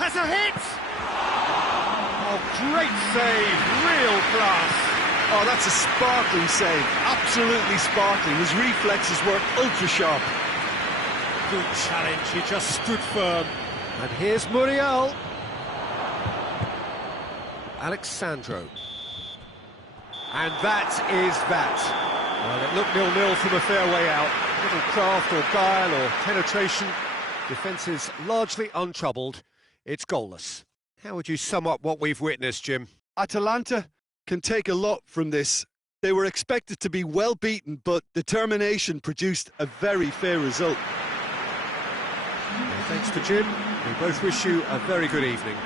Has a hit! Oh, great save, real class. Oh, that's a sparkling save, absolutely sparkling. His reflexes were ultra-sharp. Good challenge, he just stood firm. And here's Muriel. Alexandro. And that is that. Well, it looked 0-0 from a fair way out. Little craft or guile or penetration. Defence is largely untroubled. It's goalless. How would you sum up what we've witnessed, Jim? Atalanta can take a lot from this. They were expected to be well beaten, but determination produced a very fair result. Well, thanks to Jim. We both wish you a very good evening.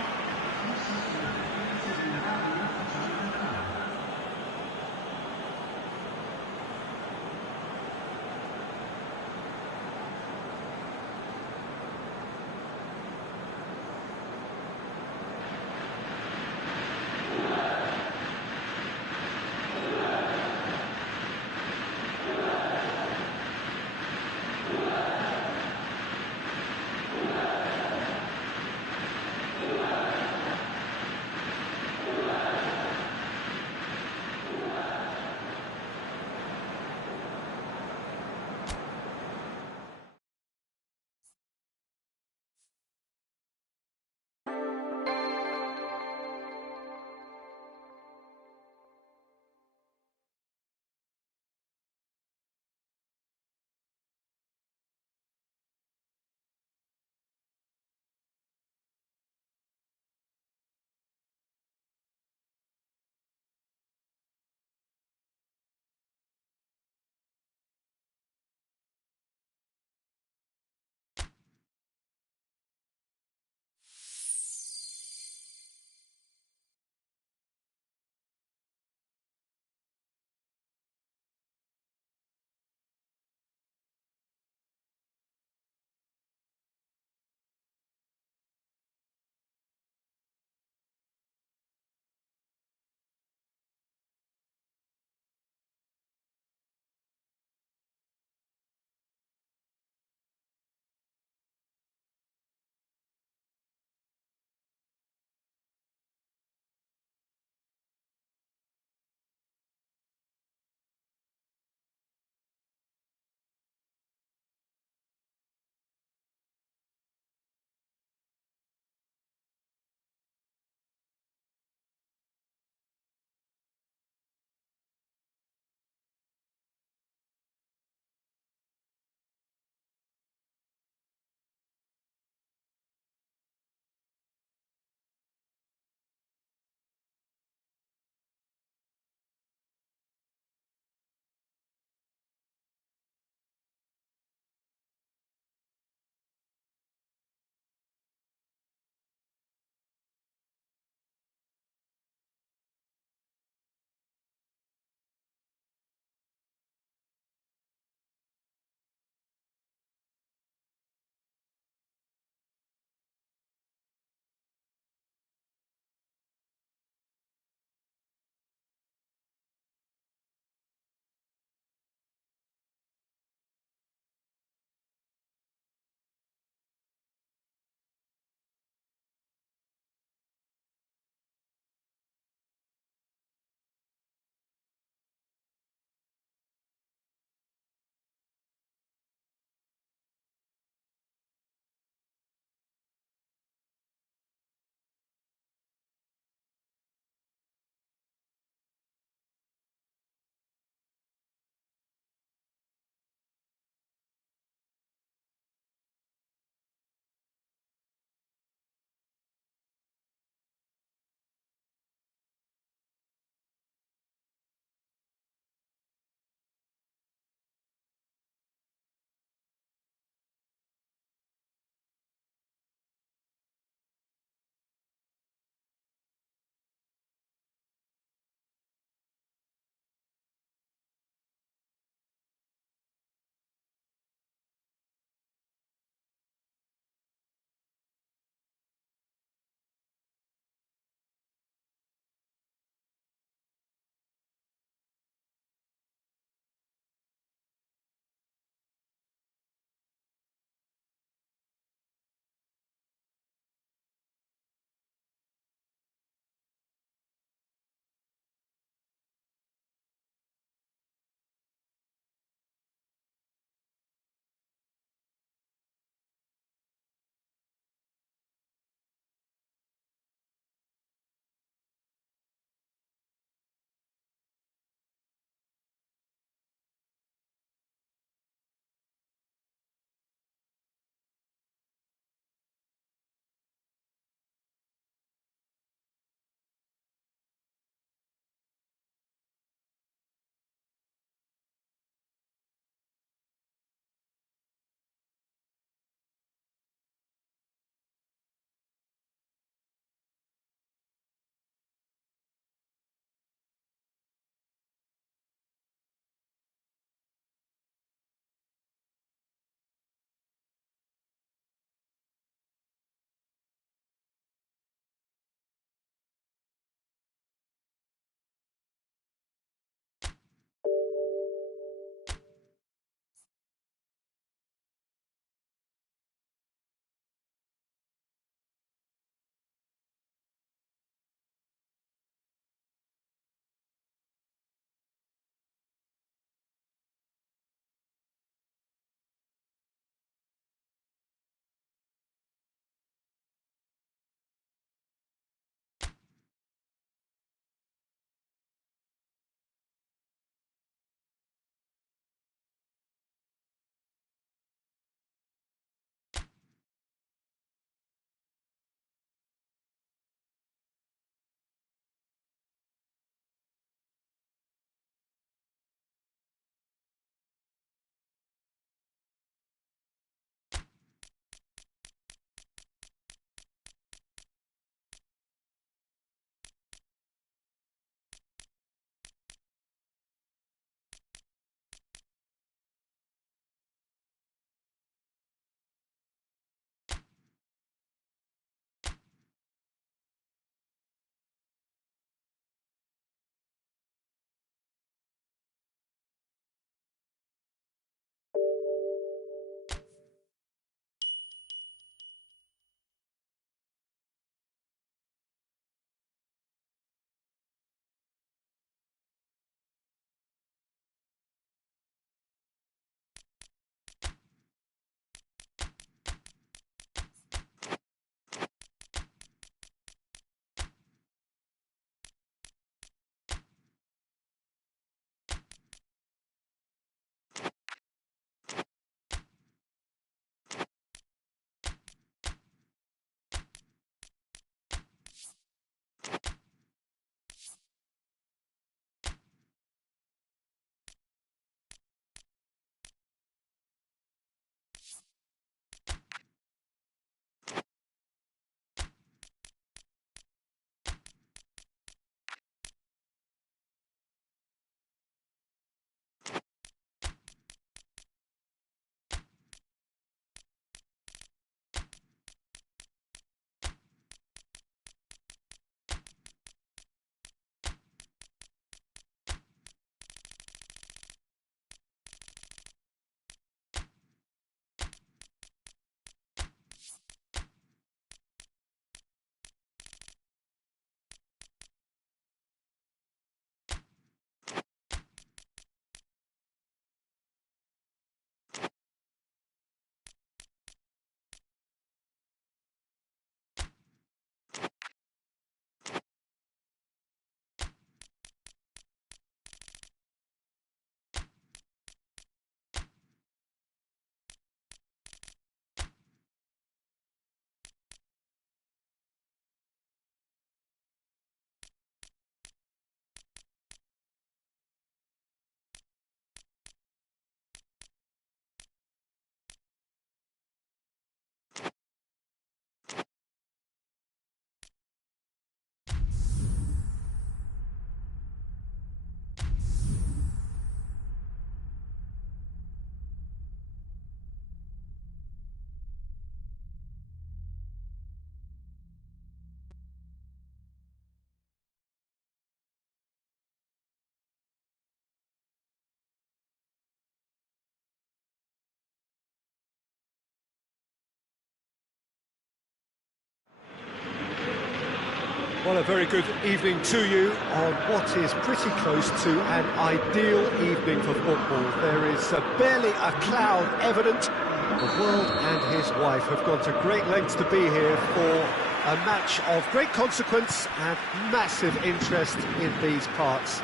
Well, a very good evening to you on what is pretty close to an ideal evening for football. There is barely a cloud evident. The world and his wife have gone to great lengths to be here for a match of great consequence and massive interest in these parts.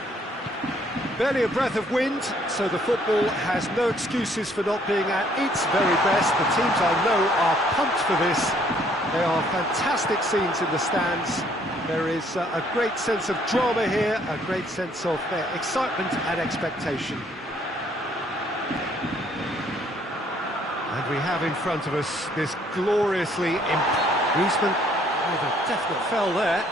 Barely a breath of wind, so the football has no excuses for not being at its very best. The teams I know are pumped for this. There are fantastic scenes in the stands. There is a great sense of drama here, a great sense of excitement and expectation. And we have in front of us this gloriously... Griezmann with a definite foul there.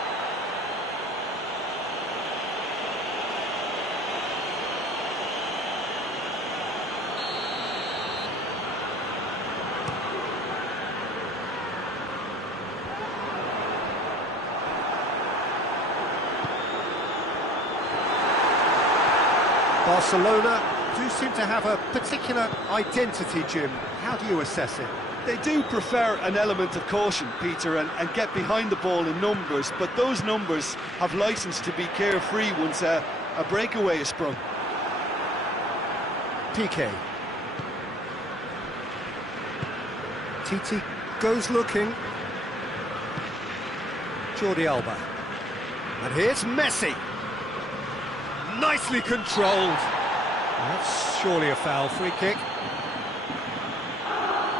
Barcelona do seem to have a particular identity, Jim. How do you assess it? They do prefer an element of caution, Peter, and get behind the ball in numbers, but those numbers have licence to be carefree once a breakaway is sprung. Piqué. Titi goes looking. Jordi Alba. And here's Messi. Nicely controlled. That's surely a foul. Free kick.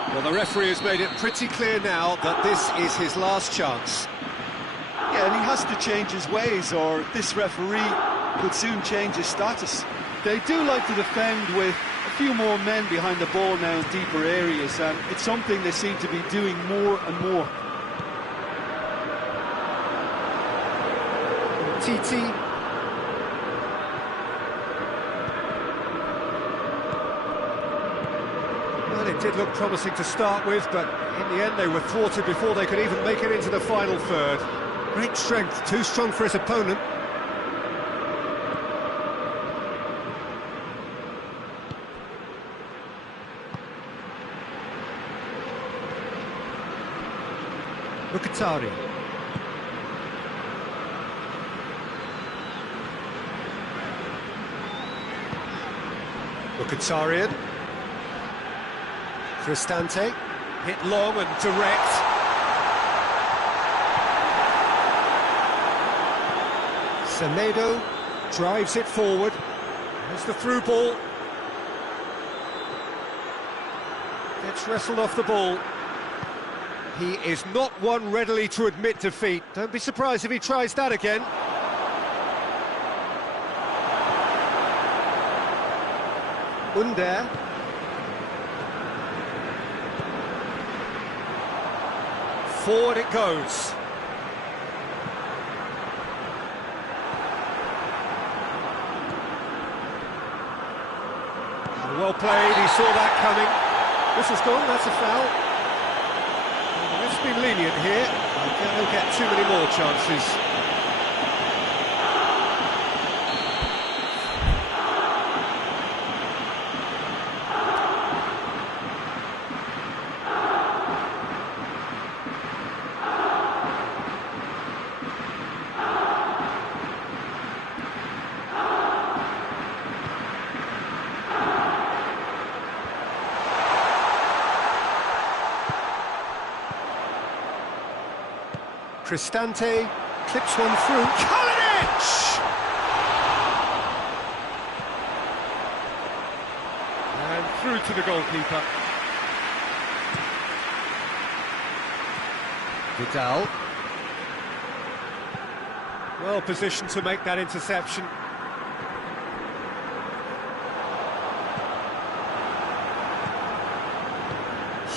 Well, the referee has made it pretty clear now that this is his last chance. Yeah, and he has to change his ways, or this referee could soon change his status. They do like to defend with a few more men behind the ball now in deeper areas, and it's something they seem to be doing more and more. Titi. Well, it did look promising to start with, but in the end they were thwarted before they could even make it into the final third. Great strength, too strong for his opponent. Mkhitaryan. Mkhitaryan. Cristante, hit long and direct. Semedo drives it forward. There's the through ball. Gets wrestled off the ball. He is not one readily to admit defeat. Don't be surprised if he tries that again. Under. Forward it goes. Well played, he saw that coming. This is gone, that's a foul. It's been lenient here. He'll get too many more chances. Cristante clips one through. Kalinic! And through to the goalkeeper. Vidal. Well positioned to make that interception.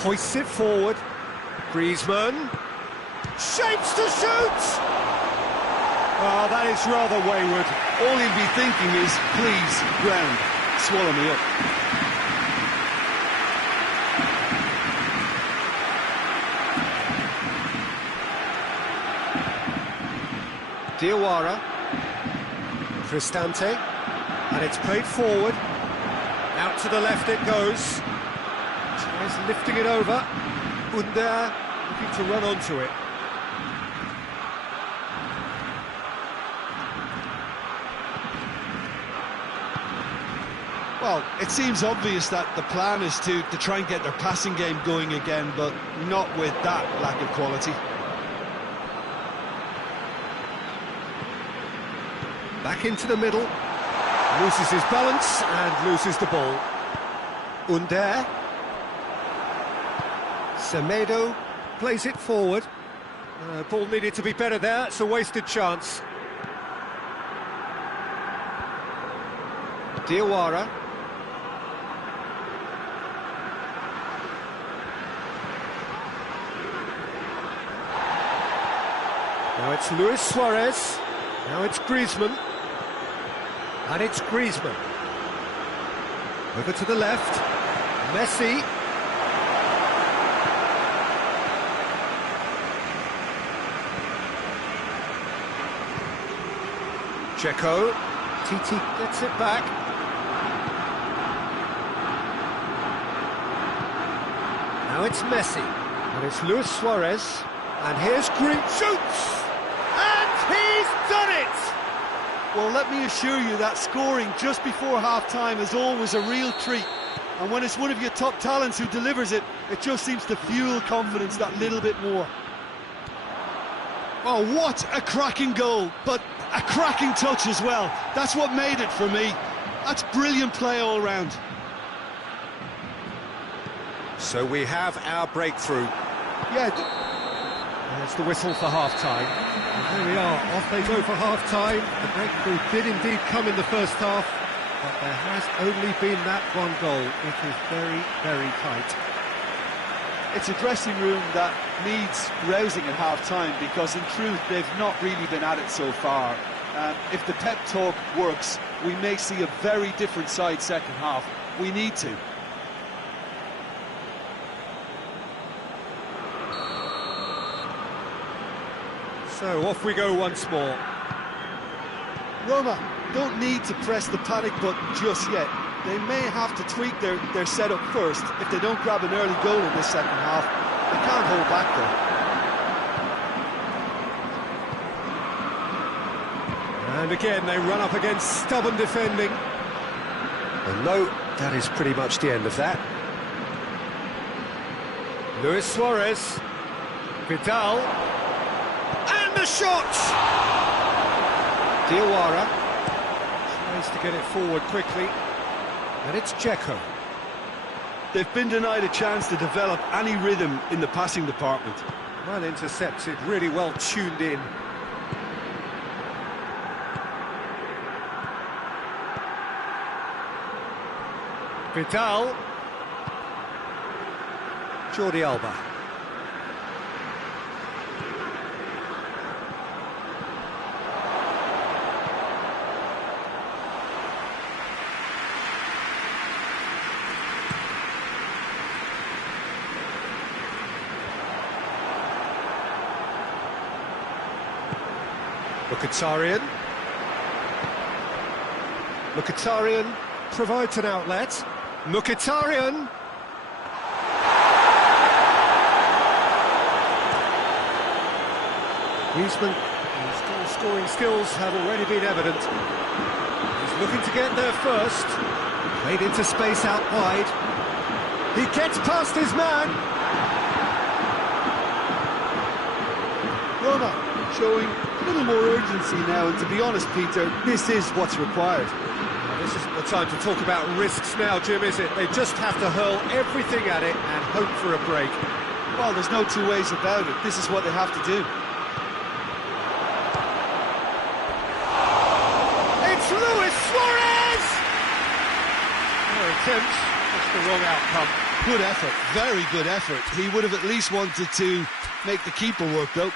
Hoists it forward. Griezmann. Shapes to shoot! Oh, that is rather wayward. All he'll be thinking is, please, ground, swallow me up. Diawara. Cristante. And it's played forward. Out to the left it goes. Tries lifting it over. Under looking to run onto it. Well, it seems obvious that the plan is to try and get their passing game going again, but not with that lack of quality. Back into the middle, loses his balance and loses the ball. Under. Semedo plays it forward. Ball needed to be better there, it's a wasted chance. Diawara. Now it's Luis Suarez. Now it's Griezmann. And it's Griezmann. Over to the left. Messi. Checo. Titi gets it back. Now it's Messi. And it's Luis Suarez. And here's Green. Shoots! And he's done it! Well, let me assure you that scoring just before half-time is always a real treat. And when it's one of your top talents who delivers it, it just seems to fuel confidence that little bit more. Oh, what a cracking goal, but a cracking touch as well. That's what made it for me. That's brilliant play all round. So we have our breakthrough. Yeah. There's the whistle for half-time. And there we are, off they go for half-time. The breakthrough did indeed come in the first half, but there has only been that one goal. It is very, very tight. It's a dressing room that needs rousing at half-time, because in truth they've not really been at it so far. If the pep talk works, we may see a very different side second half. We need to. So off we go once more. Roma don't need to press the panic button just yet. They may have to tweak their setup first. If they don't grab an early goal in this second half, they can't hold back there. And again, they run up against stubborn defending. And no, that is pretty much the end of that. Luis Suarez. Vidal. And the shot! Diawara tries to get it forward quickly. And it's Checo. They've been denied a chance to develop any rhythm in the passing department. Well intercepted, really well tuned in. Vidal. Jordi Alba. Mkhitaryan. Mkhitaryan provides an outlet. Mkhitaryan. Griezmann, his goal-scoring skills have already been evident. He's looking to get there first. Played into space out wide. He gets past his man. Roma showing a little more urgency now, and to be honest, Peter, this is what's required. Now, this isn't the time to talk about risks now, Jim, is it? They just have to hurl everything at it and hope for a break. Well, there's no two ways about it. This is what they have to do. It's Luis Suarez! No attempt, just the wrong outcome. Good effort, very good effort. He would have at least wanted to make the keeper work, though.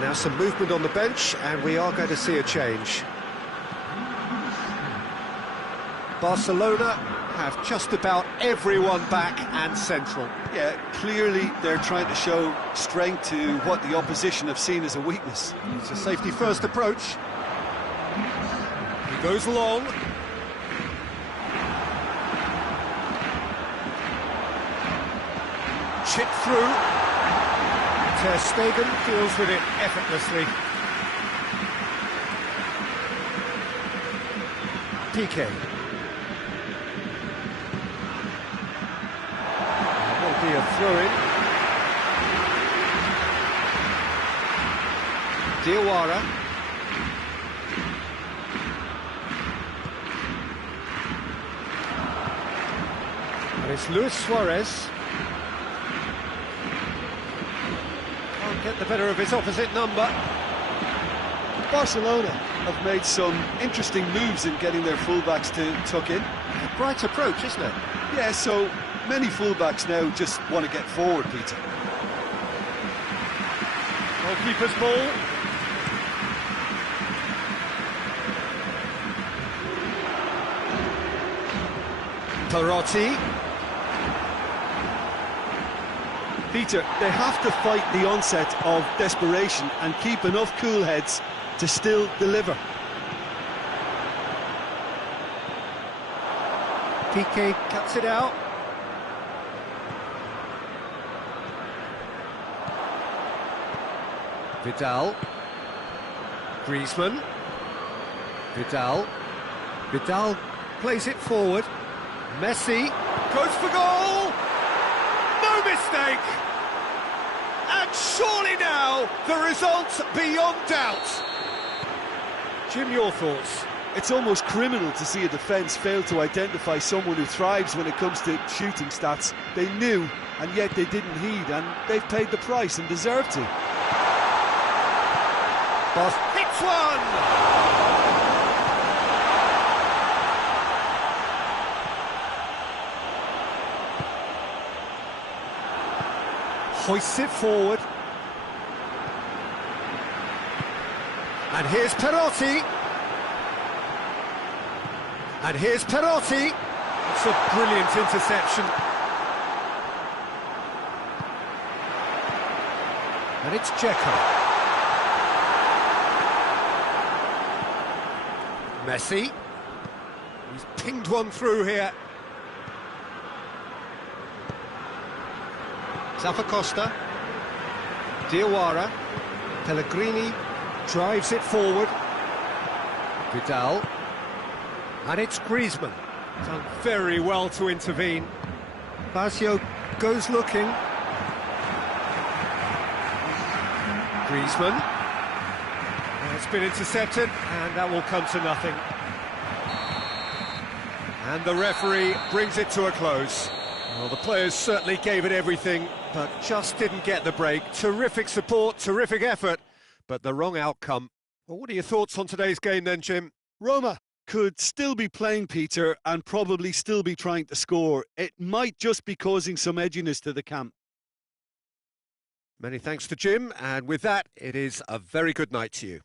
Now some movement on the bench, and we are going to see a change. Barcelona have just about everyone back and central. Yeah, clearly they're trying to show strength to what the opposition have seen as a weakness. It's a safety-first approach. He goes long. Chip through. Ter Stegen deals with it effortlessly. Piqué. Will be a throw-in. Diawara. And it's Luis Suarez. Can't get the better of his opposite number. Barcelona have made some interesting moves in getting their fullbacks to tuck in. A bright approach, isn't it? Yeah, so many fullbacks now just want to get forward, Peter. Goalkeeper's ball. Perotti. Peter, they have to fight the onset of desperation and keep enough cool heads to still deliver. Piqué cuts it out. Vidal. Griezmann. Vidal. Vidal plays it forward. Messi goes for goal! No mistake! And surely now, the result's beyond doubt. Jim, your thoughts? It's almost criminal to see a defence fail to identify someone who thrives when it comes to shooting stats. They knew, and yet they didn't heed, and they've paid the price and deserve to. Boss hits one! Hoists it forward. And here's Perotti. And here's Perotti. It's a brilliant interception. And it's Dzeko. Messi. He's pinged one through here. Zappacosta. Diawara. Pellegrini drives it forward. Vidal. And it's Griezmann. Done very well to intervene. Basio goes looking. Griezmann. It's been intercepted, and that will come to nothing. And the referee brings it to a close. Well, the players certainly gave it everything, but just didn't get the break. Terrific support, terrific effort, but the wrong outcome. Well, what are your thoughts on today's game then, Jim? Roma could still be playing, Peter, and probably still be trying to score. It might just be causing some edginess to the camp. Many thanks to Jim, and with that, it is a very good night to you.